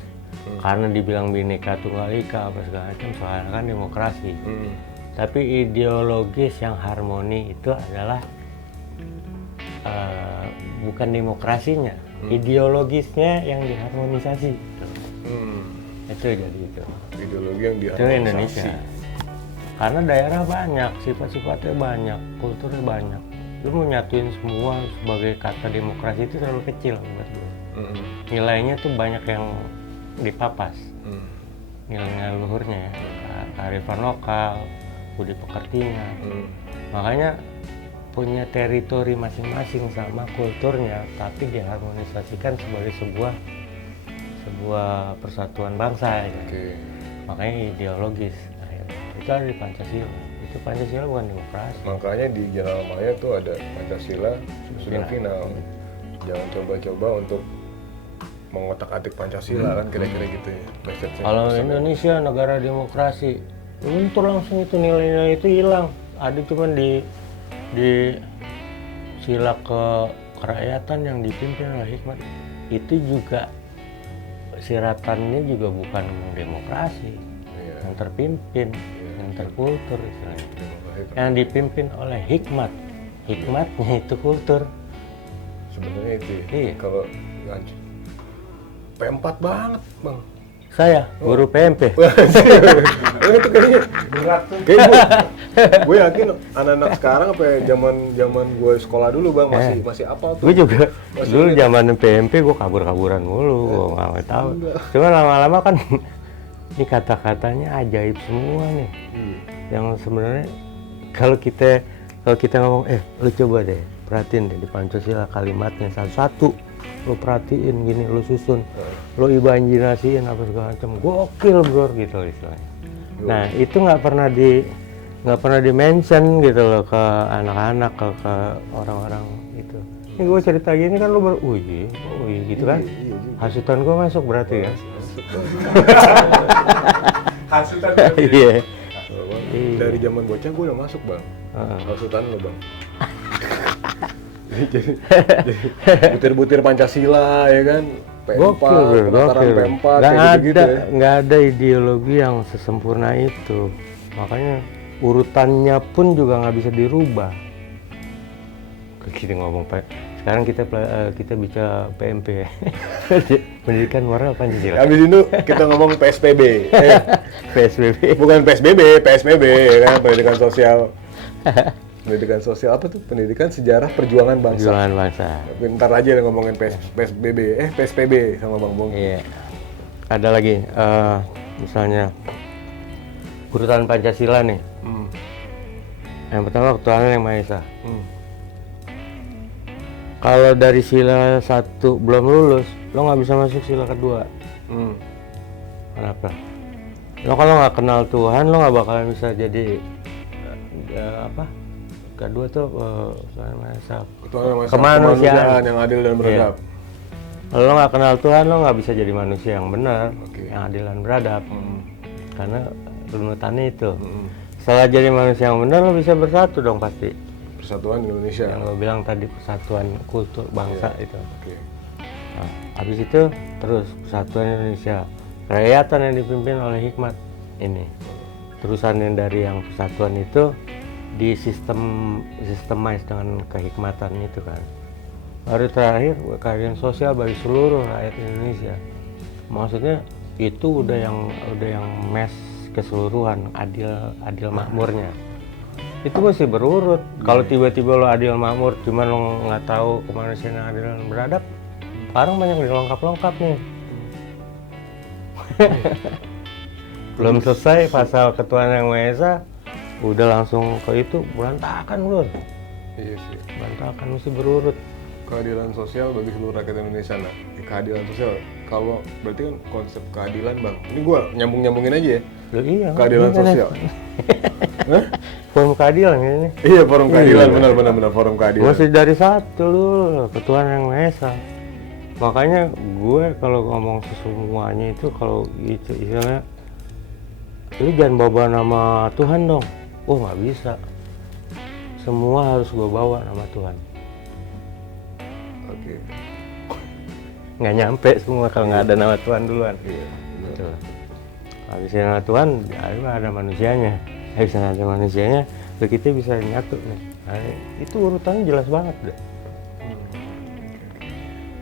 Karena dibilang Bhinneka Tunggal Ika apa segala macam, soalnya kan demokrasi. Tapi ideologis yang harmoni itu adalah bukan demokrasinya, ideologisnya yang diharmonisasi. Itu jadi itu. Ideologi yang Itu diharmonisasi. Indonesia. Karena daerah banyak, sifat-sifatnya banyak, kulturnya banyak. Lu mau nyatuin semua sebagai kata demokrasi itu terlalu kecil buat gue. Nilainya tuh banyak yang dipapas. Nilai luhurnya ya, kearifan lokal, budi pekertinya. Makanya punya teritori masing-masing sama kulturnya, tapi diharmonisasikan sebagai sebuah persatuan bangsa. Ya. Oke. Makanya ideologis. Nah, itu ada di Pancasila. Itu Pancasila bukan demokrasi. Makanya di General Maya tuh ada Pancasila sudah final. Jangan coba-coba untuk mengotak-atik Pancasila kan kira-kira gitu ya. Message-nya. Kalau Indonesia negara demokrasi, luntur langsung itu nilai-nilai itu hilang. Ada cuman di sila kerakyatan yang dipimpin oleh hikmat. Itu juga siratannya juga bukan demokrasi, yang terpimpin, yang terkultur istilahnya. Yang dipimpin oleh hikmat, hikmatnya itu kultur. Sebenarnya itu ya. Iya. Kalau ngaji P4 banget bang. Saya guru PMP. Itu kayaknya Berat tuh. kayak gue yakin anak-anak sekarang apa ya, zaman gue sekolah dulu bang masih apa tuh? Gue juga dulu zaman PMP gue kabur-kaburan mulu, gue nggak mau tahu. Cuma lama-lama kan ini kata-katanya ajaib semua nih. Yang sebenarnya kalau kita ngomong, lu coba deh perhatiin deh di Pancasila kalimatnya satu-satu. Lo perhatiin gini, lo susun, lo imajinasiin apa segala macam, gokil bro gitu istilahnya. Nah itu nggak pernah di mention gitu loh ke anak-anak, ke orang-orang itu. Ini gue cerita gini kan lo oh iya gitu kan. Hasutan gue masuk berarti ya. Hasutan. Iya. Dari zaman bocah gue udah masuk bang. Hasutan lo bang. jadi butir-butir Pancasila ya kan. P4, penataran P4 kayak gitu ya. Nggak ada ideologi yang sesempurna itu. Makanya urutannya pun juga nggak bisa dirubah. Kita ngomong sekarang kita bicara PMP, pendidikan moral Pancasila. Habis itu kita ngomong PSBB. PSBB. Bukan PSBB ya kan, pendidikan sosial. Pendidikan sosial apa tuh? Pendidikan sejarah perjuangan bangsa. Perjuangan bangsa. Bentar aja ngomongin PSBB sama Bang Bong. Iya. Ada lagi, misalnya urutan Pancasila nih. Yang pertama ketuhanan yang Maha Esa. Kalau dari sila 1 belum lulus, lo nggak bisa masuk sila kedua. Kenapa? Lo kalau nggak kenal Tuhan, lo nggak bakalan bisa jadi kedua tuh kemanusiaan yang adil dan beradab. Kalau lo nggak kenal Tuhan, lo nggak bisa jadi manusia yang benar, yang adil dan beradab. Karena runutannya itu. Setelah jadi manusia yang benar, lo bisa bersatu dong pasti. Persatuan Indonesia. Yang lo bilang tadi persatuan kultur bangsa itu. Nah, habis itu terus persatuan Indonesia, kerakyatan yang dipimpin oleh hikmat ini. Terusan yang dari yang persatuan itu di sistemize dengan kehikmatan itu kan. Baru terakhir keadilan sosial bagi seluruh rakyat Indonesia. Maksudnya itu udah yang mes keseluruhan, adil makmurnya. Itu mesti berurut. Kalau tiba-tiba lo adil makmur, cuman lo nggak tahu kemanusiaan yang adil dan beradab, sekarang banyak dilengkap-lengkap nih. Belum selesai pasal Ketuhanan Yang Maha Esa, udah langsung ke itu berantakan Lur. Iya sih. Berantakan, mesti berurut. Keadilan sosial bagi seluruh rakyat Indonesia. Nah, keadilan sosial, kalau berarti kan konsep keadilan bang, ini gua nyambungin aja ya. Loh, iya. Keadilan ini kan sosial. Hah? Forum keadilan ini. Iya, forum keadilan, Iya. benar forum keadilan. Masih dari satu Lur, Ketuhanan Yang Maha Esa. Makanya gue kalau ngomong semuanya itu kalau itu istilahnya, lu jangan bawa nama Tuhan dong. Oh nggak bisa. Semua harus gue bawa nama Tuhan. Oke. Nggak nyampe semua kalau nggak ada nama Tuhan duluan. Iya. Gitu. Habis nama Tuhan, ya ada manusianya. Habis ada manusianya, lalu kita bisa nyatu nih. Nah, itu urutannya jelas banget deh.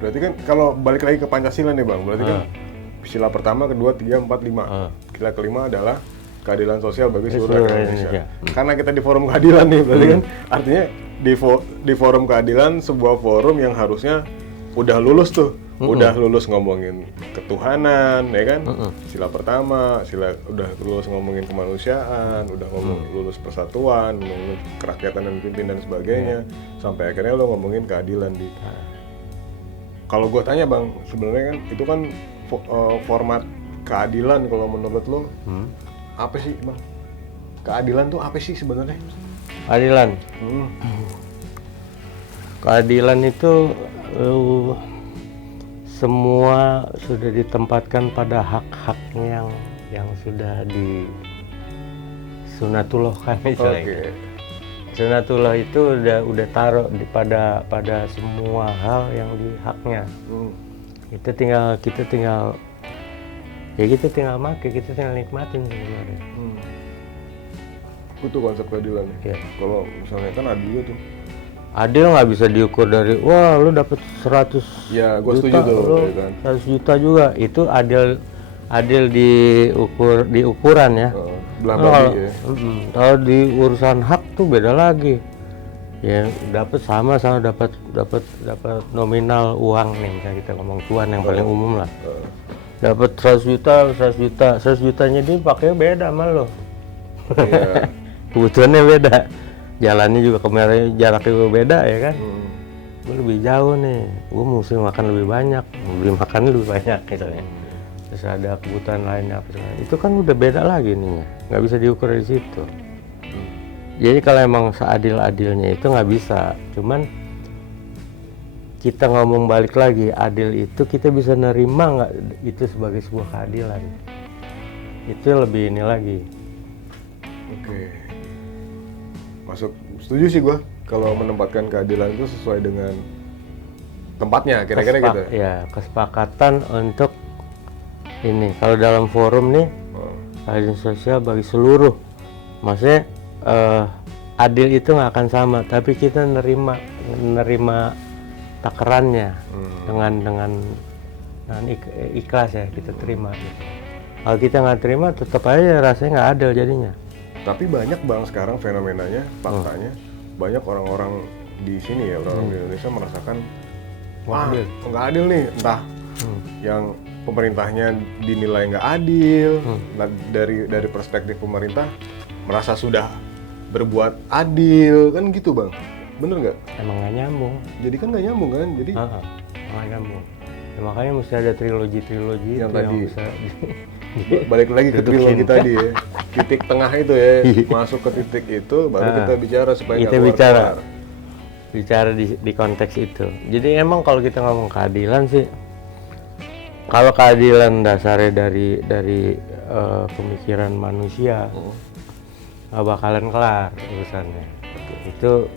Berarti kan kalau balik lagi ke Pancasila nih bang, berarti kan sila pertama, kedua, 3, 4, 5. Sila kelima adalah keadilan sosial bagi seluruh rakyat Indonesia. Karena kita di forum keadilan nih, berarti kan artinya di forum keadilan sebuah forum yang harusnya udah lulus tuh, udah lulus ngomongin ketuhanan, ya kan? Sila pertama, udah lulus ngomongin kemanusiaan, udah lulus persatuan, ngomongin kerakyatan dan pimpin dan sebagainya, sampai akhirnya lo ngomongin keadilan di. Kalau gue tanya bang, sebenarnya kan itu kan format keadilan kalau menurut lo apa sih bang? Keadilan tuh apa sih sebenarnya? Keadilan. Keadilan itu semua sudah ditempatkan pada hak-haknya yang sudah di sunatullahkan istilahnya. Sunatullah itu udah taruh pada semua hal yang di haknya. Kita tinggal make, kita tinggal nikmatin sebenarnya. Itu konsep keadilan ya. Kalau misalnya kan adil tuh. Adil nggak bisa diukur dari wah lu dapat 100 ya, gua juta, setuju tuh, lu ya kan? 100 juta juga. Itu adil di ukuran ya. Belah-belahi ya. Kalau di urusan hak tuh beda lagi. Ya dapat sama dapat nominal uang nih, misalnya kita ngomong cuan yang paling umum lah. Dapat 100 jutanya dia pakai beda sama lo. Iya. Kebutuhannya beda. Jalannya juga kemarin jaraknya juga beda ya kan. Gue lebih jauh nih, gue mesti makan lebih banyak, beli makan lebih banyak misalnya. Terus ada kebutuhan lainnya apa segala. Itu kan udah beda lagi nih, nggak bisa diukur dari situ. Jadi kalau emang seadil-adilnya itu nggak bisa, cuman kita ngomong balik lagi, adil itu kita bisa nerima nggak itu sebagai sebuah keadilan? Itu lebih ini lagi. Oke. Masuk, setuju sih gua kalau menempatkan keadilan itu sesuai dengan tempatnya, kira-kira gitu. Ya, kesepakatan untuk ini. Kalau dalam forum nih, keadilan sosial bagi seluruh. Maksudnya adil itu nggak akan sama, tapi kita nerima takarannya dengan ikhlas ya, kita terima. Gitu. Kalau kita nggak terima, tetap aja rasanya nggak adil jadinya. Tapi banyak bang sekarang fenomenanya, faktanya banyak orang-orang di sini ya, orang-orang di Indonesia merasakan nggak adil nih, entah yang pemerintahnya dinilai nggak adil, dari perspektif pemerintah merasa sudah berbuat adil kan gitu bang, bener nggak? Emang nggak nyambung. Jadi kan nggak nyambung kan, jadi nggak nyambung. Ya, makanya mesti ada trilogi yang tadi yang bisa balik lagi ke trilogi tadi ya, titik tengah itu ya, masuk ke titik itu baru kita bicara supaya kita nggak bicara di konteks itu. Jadi emang kalau kita ngomong keadilan sih, kalau keadilan dasarnya dari pemikiran manusia nggak bakalan kelar urusannya.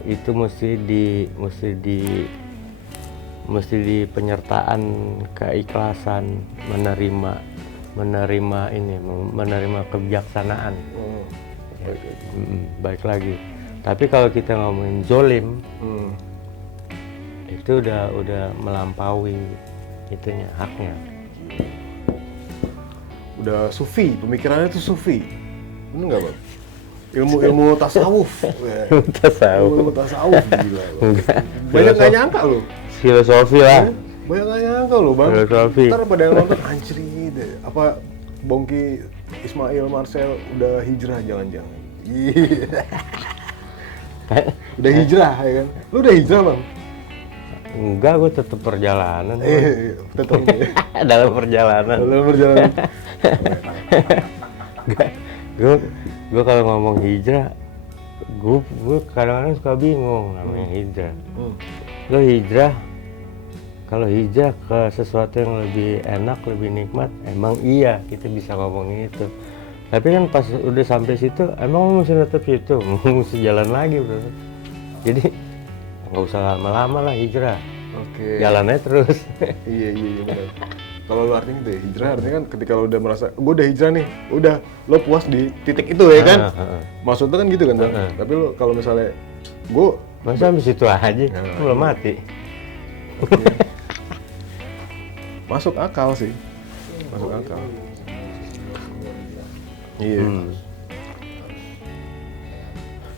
Itu mesti di penyertaan keikhlasan, menerima kebijaksanaan. Baik lagi. Tapi kalau kita ngomongin zolim, itu udah melampaui itunya, haknya. Udah sufi, pemikirannya tuh sufi. Bener nggak bang? Ilmu tasawuf. Ilmu tasawuf gila. Banyak nggak nyangka lo. Filosofi lah. Banyak nggak nyangka lo bang. Filosofi. Ntar pada yang nonton anjir deh. Apa Bongki Ismail Marcel udah hijrah jangan-jangan. Iya. Udah hijrah ya kan? Lu udah hijrah bang? Enggak, gue tetap perjalanan. Iya, tetap. Dalam perjalanan. Dalam perjalanan. Gue kalau ngomong hijrah, gue kadang-kadang suka bingung namanya hijrah. Lo hijrah, kalau hijrah ke sesuatu yang lebih enak, lebih nikmat, emang iya kita bisa ngomongin itu. Tapi kan pas udah sampai situ, emang lo mesti tetap situ, mesti jalan lagi bro. Jadi nggak usah lama-lama lah hijrah. Oke. Jalannya terus. Iya benar. Kalau lu artinya gitu ya, hijrah artinya kan ketika lu udah merasa gue udah hijrah nih, udah lo puas di titik itu ya kan? Maksudnya kan gitu kan, Bang? Tapi lu kalau misalnya gue masa sampai situ aja, belum mati. Masuk akal sih, masuk akal. Iya.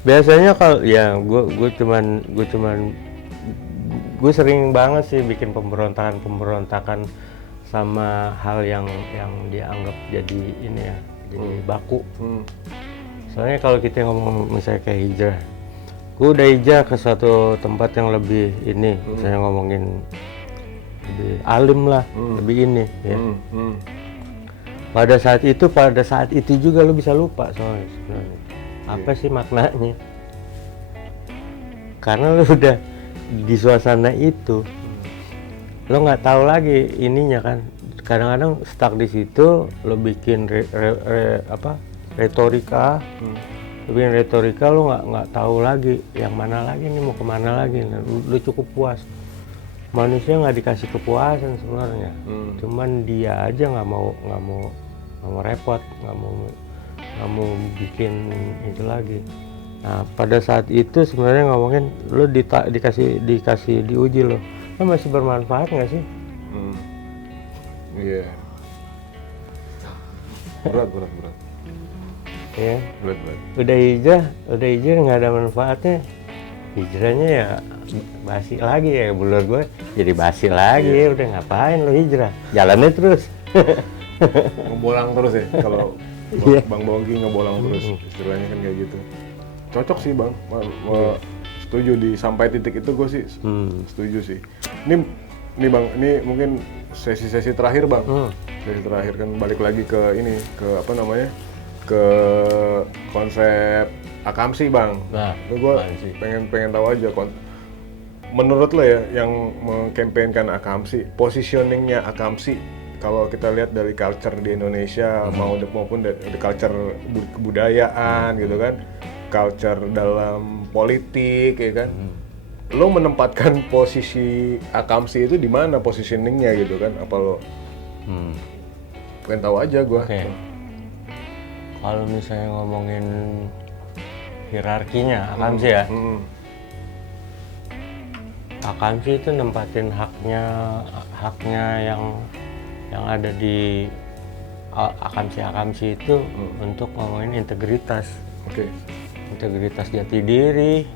Biasanya kalau ya gue sering banget sih bikin pemberontakan sama hal yang dianggap jadi ini ya, jadi baku. Soalnya kalau kita ngomong misalnya kayak hijrah, gue udah hijrah ke suatu tempat yang lebih ini, misalnya ngomongin lebih alim lah, lebih ini ya. Pada saat itu juga lo bisa lupa soalnya sebenarnya. Apa sih maknanya? Karena lo udah di suasana itu, lo nggak tahu lagi ininya kan. Kadang-kadang stuck di situ, lo bikin retorika, lo nggak tahu lagi yang mana lagi nih, mau kemana lagi. Lo cukup puas. Manusia nggak dikasih kepuasan sebenarnya, cuman dia aja nggak mau repot, nggak mau bikin itu lagi. Nah pada saat itu sebenarnya ngomongin lo dikasih diuji lo masih bermanfaat nggak sih? Iya. Berat. Ya. Berat. Udah hijrah nggak ada manfaatnya. Hijrahnya ya basi lagi ya, menurut gue jadi basi lagi. Ya udah ngapain lo hijrah? Jalannya terus. Ngebolang terus ya kalau Bang Bongki ngebolang terus, istilahnya kan kayak gitu. Cocok sih Bang, setuju di sampai titik itu gue sih setuju sih. Ini Bang, ini mungkin sesi terakhir Bang. Sesi terakhir kan balik lagi ke ini, ke apa namanya, ke konsep akamsi Bang. Nah, gue pengen tahu aja menurut lo ya yang mengkampanyekan akamsi, positioningnya akamsi. Kalau kita lihat dari culture di Indonesia maupun dari culture kebudayaan gitu kan, culture dalam politik ya kan, lo menempatkan posisi akamsi itu di mana positioningnya gitu kan? Apa lo? Pengen tahu aja gue. Okay. Kalau misalnya ngomongin hierarkinya akamsi ya, akamsi itu nempatin haknya yang ada di akamsi itu untuk ngomongin integritas. Oke. Integritas jati diri,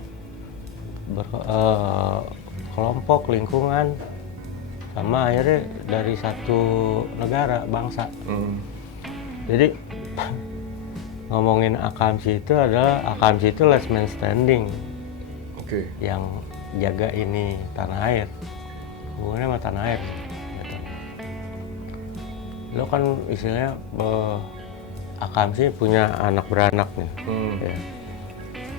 kelompok, lingkungan, sama akhirnya dari satu negara, bangsa. Jadi ngomongin akamsi itu adalah last man standing. Oke. Yang jaga ini tanah air, hubungannya sama tanah air. Lo kan istilahnya akamsi punya anak beranak nih, ya.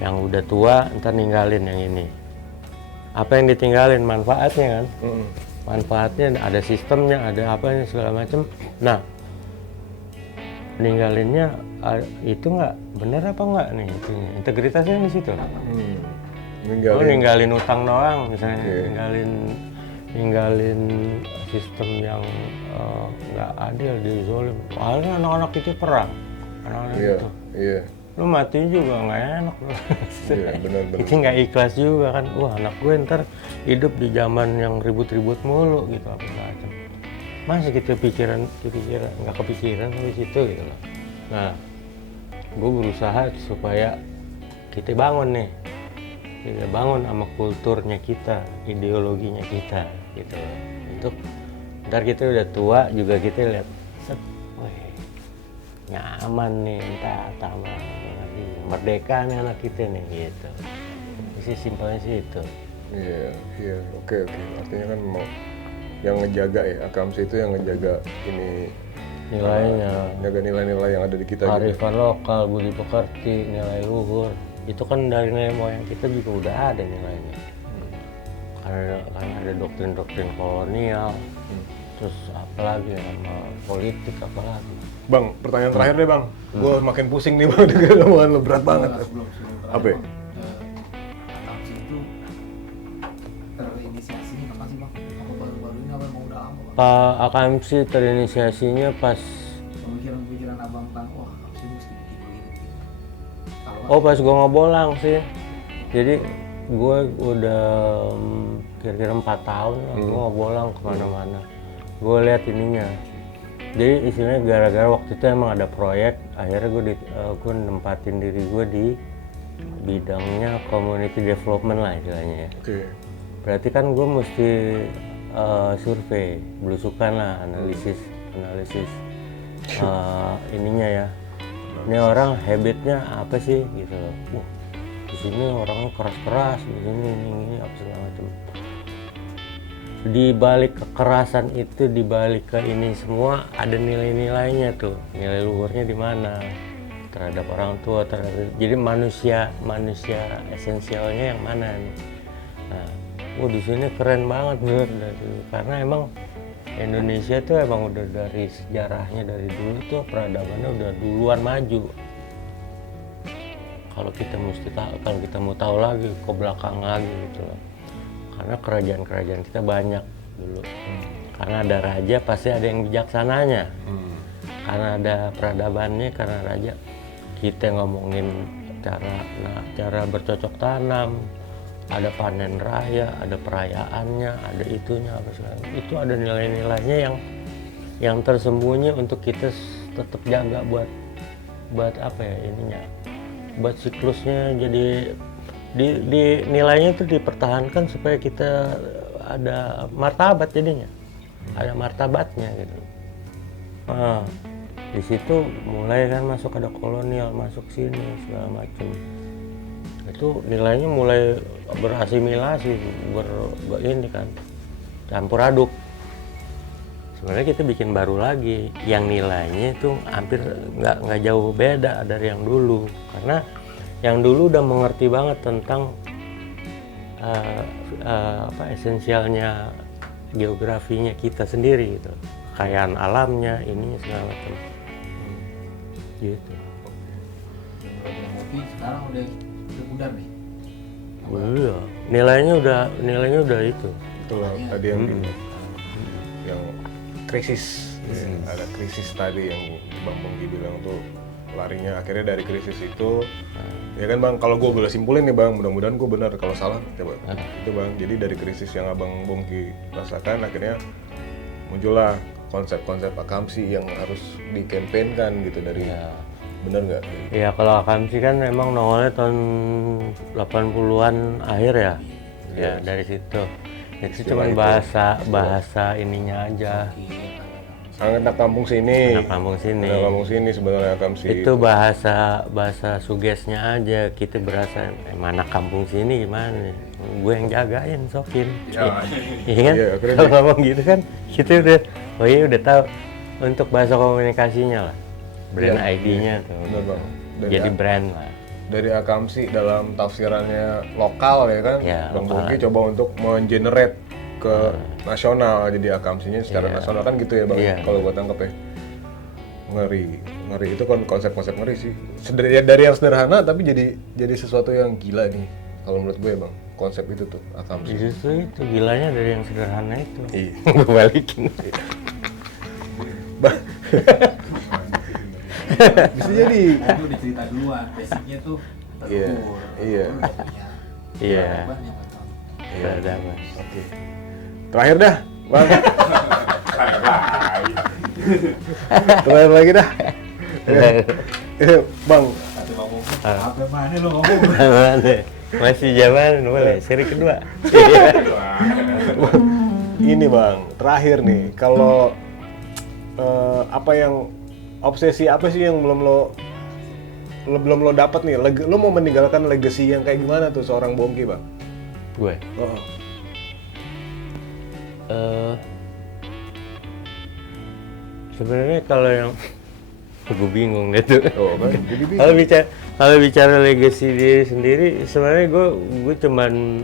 Yang udah tua ntar ninggalin yang ini. Apa yang ditinggalin? Manfaatnya kan, manfaatnya ada sistemnya, ada apanya segala macam. Nah, ninggalinnya itu nggak bener apa nggak nih? Integritasnya di situ. Ninggalin utang doang, misalnya ninggalin sistem yang nggak adil, dizolim. Soalnya anak-anak itu perang, anak-anak itu. lu mati juga nggak enak bro. Iya, benar-benar. Ini nggak ikhlas juga kan, wah anak gue ntar hidup di zaman yang ribut-ribut mulu gitu apa macam. Masih kita kepikiran nggak kepikiran sampai situ gitu loh. Nah, gue berusaha supaya kita bangun nih, kita bangun sama kulturnya kita, ideologinya kita gitu loh. Untuk ntar kita udah tua juga kita lihat, set, wih, nyaman nih, entah tambah lagi merdeka nih anak kita nih gitu. Isi simpelnya sih itu. Iya, oke. Artinya kan mau yang ngejaga ya, Akamsi itu yang ngejaga ini Nilainya, jaga nilai-nilai yang ada di kita gitu. kearifan lokal, budi pekerti, nilai luhur. Itu kan dari nenek moyang kita juga udah ada nilainya. Karena ada doktrin-doktrin kolonial, terus apalagi sama politik apalagi. Bang, pertanyaan terakhir deh bang. Gue makin pusing nih bang, dengan omongan lo berat banget. Sebelum Apa ya? Akamsi itu terinisiasinya kapan sih bang? Apa baru-baru ini apa mau udah lama bang? Pak Akamsi terinisiasinya pas, Pemikiran-pemikiran abang tentang wah Akamsi mesti begini. Kalau oh pas gue ngebolang sih. Jadi gue udah kira-kira 4 tahun lah, gue ngebolang kemana-mana. Gue lihat ininya. Jadi istilahnya gara-gara waktu itu emang ada proyek, akhirnya gue nempatin diri gue di bidangnya community development lah istilahnya ya. Oke. Berarti kan gue mesti survei, belusukan lah, analisis ininya ya. Ini orang habitnya apa sih gitu. Di sini orangnya keras-keras, di sini ini apa segala macam. Di balik kekerasan itu, di balik ke ini semua ada nilai-nilainya tuh, nilai luhurnya di mana terhadap orang tua, jadi manusia esensialnya yang mana nih. Nah, di sini keren banget bener karena emang Indonesia tuh emang udah dari sejarahnya dari dulu tuh peradabannya udah duluan maju. Kalau kita mau tahu lagi ke belakang lagi gitu loh. Karena kerajaan-kerajaan kita banyak dulu. Karena ada raja pasti ada yang bijaksananya. Karena ada peradabannya, karena raja. Kita ngomongin cara bercocok tanam, ada panen raya, ada perayaannya, ada itunya apa segala. Itu ada nilai-nilainya yang tersembunyi untuk kita tetap jaga buat apa ya ininya. Buat siklusnya jadi di nilainya itu dipertahankan supaya kita ada martabat jadinya, ada martabatnya gitu. Nah, di situ mulai kan masuk ada kolonial masuk sini segala macam. Itu nilainya mulai berasimilasi, ini kan campur aduk. Sebenarnya kita bikin baru lagi yang nilainya itu hampir nggak jauh beda dari yang dulu karena yang dulu udah mengerti banget tentang esensialnya geografinya kita sendiri gitu, kekayaan alamnya ininya segala macam gitu. kopi sekarang udah pudar nih. Iya, nilainya udah itu. Itulah tadi yang krisis. Ada krisis tadi yang Bang Pongki bilang tuh larinya akhirnya dari krisis itu. Ya kan Bang, kalau gue boleh simpulin nih Bang, mudah-mudahan gue benar, kalau salah coba. Itu Bang, jadi dari krisis yang Abang Pongki rasakan akhirnya muncullah konsep-konsep Akamsi yang harus dikampanyekan gitu dari bener nggak? Ya kalau Akamsi kan memang nongolnya tahun 80-an akhir ya. Ya dari situ. Itu cuma bahasa ininya aja. Anak kampung sini. Anak kampung sini. Anak kampung sini sebenarnya Akamsi. Itu bahasa sugesnya aja. Kita berasa mana kampung sini gimana nih. Gue yang jagain Sokin. Iya kan? Kalau ngomong gitu kan kita udah tahu untuk bahasa komunikasinya lah. Brand ID-nya tuh. Bener, Bang. Jadi brand lah. Dari Akamsi dalam tafsirannya lokal ya kan, Bang Pongki coba untuk mengenerate ke nasional, jadi Akamsinya secara nasional kan gitu ya Bang, kalau gua tangkap ya. Ngeri itu kan konsep-konsep ngeri sih. Dari yang sederhana tapi jadi sesuatu yang gila nih kalau menurut gue ya Bang, konsep itu tuh Akamsi. Justru itu gilanya dari yang sederhana itu. Iya. Gue balikin. Bisa jadi. Itu udah cerita duluan, basicnya tuh Iya, leluhur. iya. Leluhur udah punya Iya. peradaban yang betul. Iya. Ada mas. Oke. Terakhir dah, Bang. Terakhir lagi dah. Bang, Kata Bang Mungkin, Ah. apa mana lo ngomong? Masih zaman boleh seri kedua. ini Bang, terakhir nih, kalau apa yang obsesi apa sih yang belum lo dapat nih? Lo mau meninggalkan legacy yang kayak gimana tuh seorang Bongki, Bang? Gue. Oh. Sebenarnya kalau yang gue bingung gitu. Oh, kan? Jadi bingung. Kalau bicara legacy diri sendiri, sebenarnya gue cuman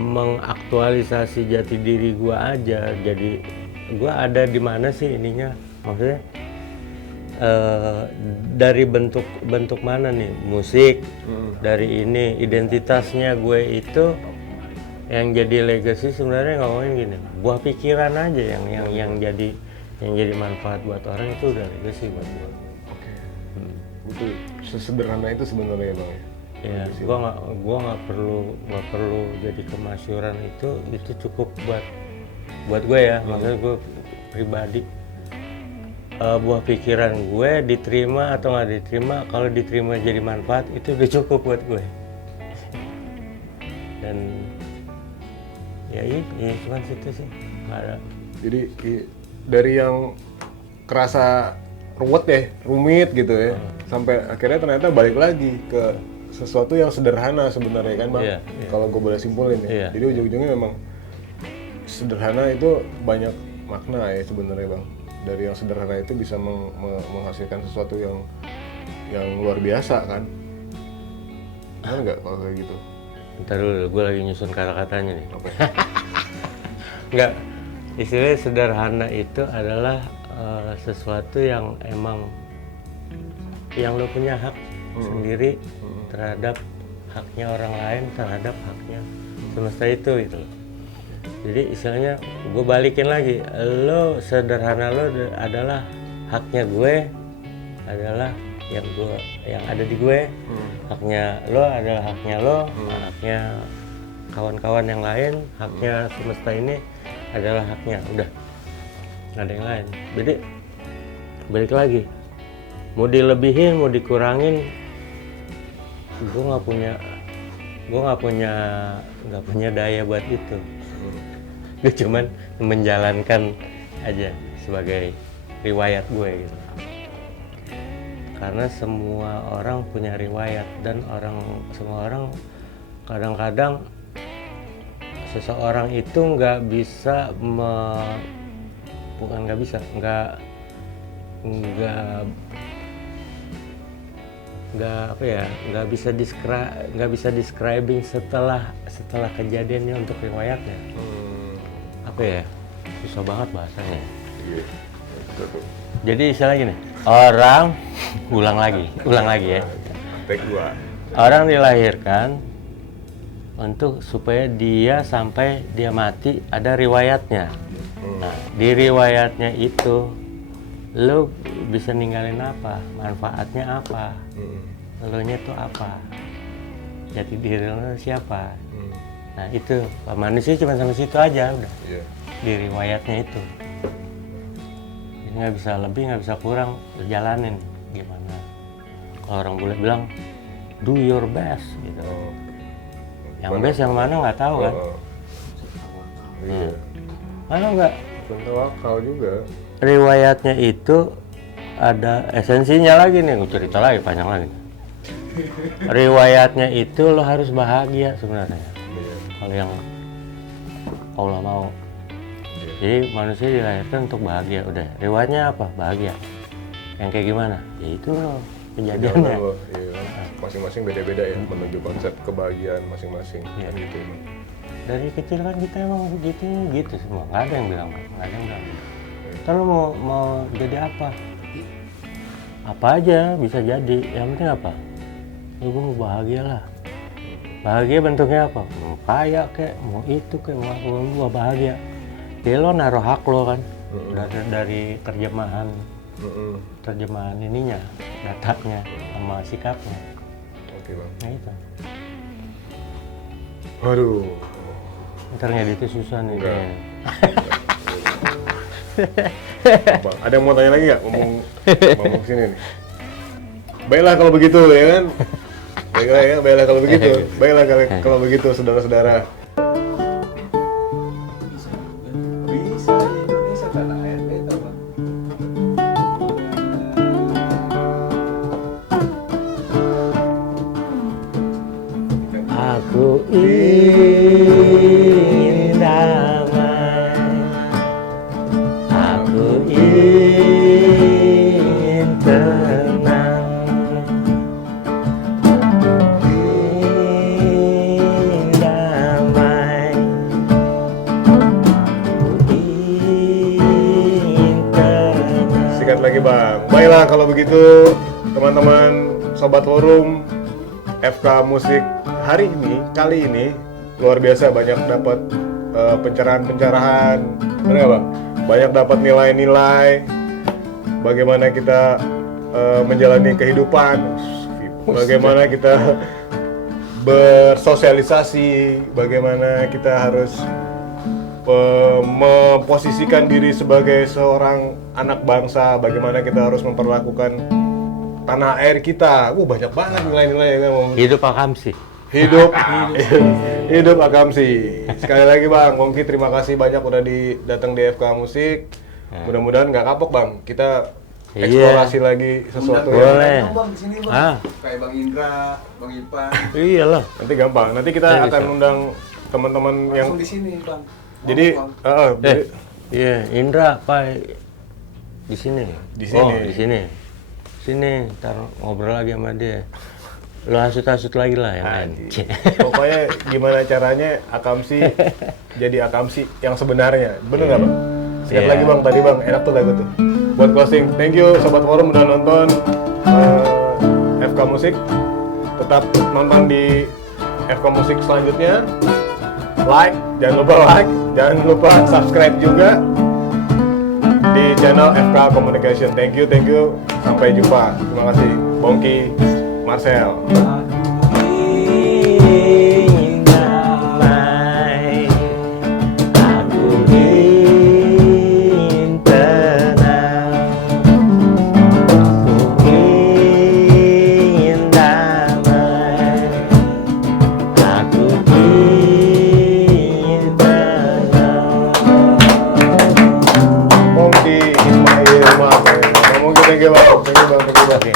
mengaktualisasi jati diri gue aja. Jadi gue ada di mana sih ininya? Maksudnya dari bentuk mana nih musik, dari ini identitasnya gue itu yang jadi legacy sebenarnya ngomongin gini, buah pikiran aja yang jadi manfaat buat orang itu udah legacy buat gue. Oke. Itu sesederhana itu sebenarnya, Bang. Ya, gua nggak perlu jadi kemasyuran, itu cukup buat gue ya. Maksudnya gue pribadi, buah pikiran gue diterima atau nggak diterima, kalau diterima jadi manfaat itu udah cukup buat gue. Dan ya cuma situ sih, nggak ada. Jadi dari yang kerasa rumit gitu ya, sampai akhirnya ternyata balik lagi ke sesuatu yang sederhana sebenarnya kan, Bang. Iya. Kalau gue boleh simpulin ya. Iya. Jadi ujung-ujungnya memang sederhana itu banyak makna ya sebenarnya, Bang. Dari yang sederhana itu bisa menghasilkan sesuatu yang luar biasa kan. Benar nggak kalau kayak gitu? Ntar dulu, gue lagi nyusun kata-katanya nih. Apa? Enggak, istilahnya sederhana itu adalah sesuatu yang emang yang lo punya hak sendiri terhadap haknya orang lain, terhadap haknya semesta itu gitu loh. Jadi istilahnya gue balikin lagi, lo sederhana lo adalah haknya gue, adalah yang ada di gue, haknya lo adalah haknya lo, haknya kawan-kawan yang lain, haknya semesta ini adalah haknya, udah nggak ada yang lain. Jadi balik lagi, mau dilebihin mau dikurangin, gue nggak punya daya buat itu. Gue cuman menjalankan aja sebagai riwayat gue gitu. Karena semua orang punya riwayat, dan semua orang kadang-kadang seseorang itu nggak bisa nggak bisa describing setelah kejadiannya untuk riwayatnya. Apa ya, susah banget bahasanya. Iya. Jadi istilah gini, orang ulang lagi ya. Take 2. Orang dilahirkan supaya dia sampai dia mati ada riwayatnya. Nah, di riwayatnya itu lo bisa ninggalin apa, manfaatnya apa, lo-nya tuh apa, jati diri lo siapa. Nah itu, manusia cuma sampai situ aja udah. Iya. Di riwayatnya itu. Jadi nggak bisa lebih, nggak bisa kurang, jalanin gimana. Kalau orang bule bilang, do your best gitu. Yang best yang mana nggak tahu kan? Iya. Mana nggak? Contoh akal juga. Riwayatnya itu ada esensinya lagi nih, gue cerita lagi panjang lagi. Riwayatnya itu lo harus bahagia sebenarnya. Iya. Kalau yang Allah mau. Jadi manusia dilahirkan untuk bahagia, udah. Riwayatnya apa? Bahagia. Yang kayak gimana? Ya itu loh kejadiannya. Iya. Masing-masing beda-beda ya menuju konsep kebahagiaan masing-masing. Iya. Kan gitu. Dari kecil kan kita emang gitu semua. Nggak ada yang bilang nggak ada yang bilang. Ntar lo mau jadi apa? Apa aja bisa jadi. Yang penting apa? Ya, gue mau bahagia lah. Bahagia bentuknya apa? Mau kaya kek, mau itu kek, mau bahagia. Jadi lo naruh hak lo kan dari terjemahan terjemahan ininya, datanya sama sikapnya. Oke bang. Nah itu. Waduh. Ntar ngedit itu susah nih. Enggak. kayaknya. Bang, ada yang mau tanya lagi nggak? Ngomong sini nih. Baiklah kalau begitu ya kan. Baiklah ya, baiklah kalau begitu. Baiklah kalau begitu saudara-saudara. Bisa di Indonesia tanah air beta bang. Aku ingin damai, aku ingin tenang, aku ingin damai, aku ingin tenang. Sikat lagi bang. Baiklah kalau begitu teman-teman sobat forum FK Musik kali ini luar biasa, banyak dapat pencerahan-pencerahan, benar nggak bang? Banyak dapat nilai-nilai bagaimana kita menjalani kehidupan, bagaimana kita bersosialisasi, bagaimana kita harus memposisikan diri sebagai seorang anak bangsa, bagaimana kita harus memperlakukan tanah air kita. Banyak banget nilai-nilai ya kan. Hidup Akamsi. Hidup Akamsi. Sekali lagi bang, Wongki terima kasih banyak udah datang di FK Musik. Mudah-mudahan nggak kapok bang, kita eksplorasi lagi sesuatu yang Boleh. Bang di sini bang. Ah, Kayak Bang Indra, Bang Ipan. iyalah. nanti gampang. Nanti kita Bisa, akan bisa. undang teman-teman yang Langsung di sini bang. jadi jadi Iya, Indra, Pak. Di sini. Di sini. Oh, di sini. Sini, ntar ngobrol lagi sama dia. Lo hasut-hasut lagi lah yang lain. pokoknya gimana caranya Akamsi jadi Akamsi yang sebenarnya, bener nggak bang? Sikat Iya. lagi bang, tadi bang enak tuh lagu tuh. Buat closing, thank you sobat forum udah nonton FK Musik. Tetap nonton di FK Musik selanjutnya. Jangan lupa subscribe juga di channel FK Communication. Thank you. Sampai jumpa. Terima kasih. Bongki, Marcel. Aku ingin damai, aku ingin tenang, aku ingin damai, aku ingin tenang. Bongki, Ismail, Marcel. Thank you bang. Oke.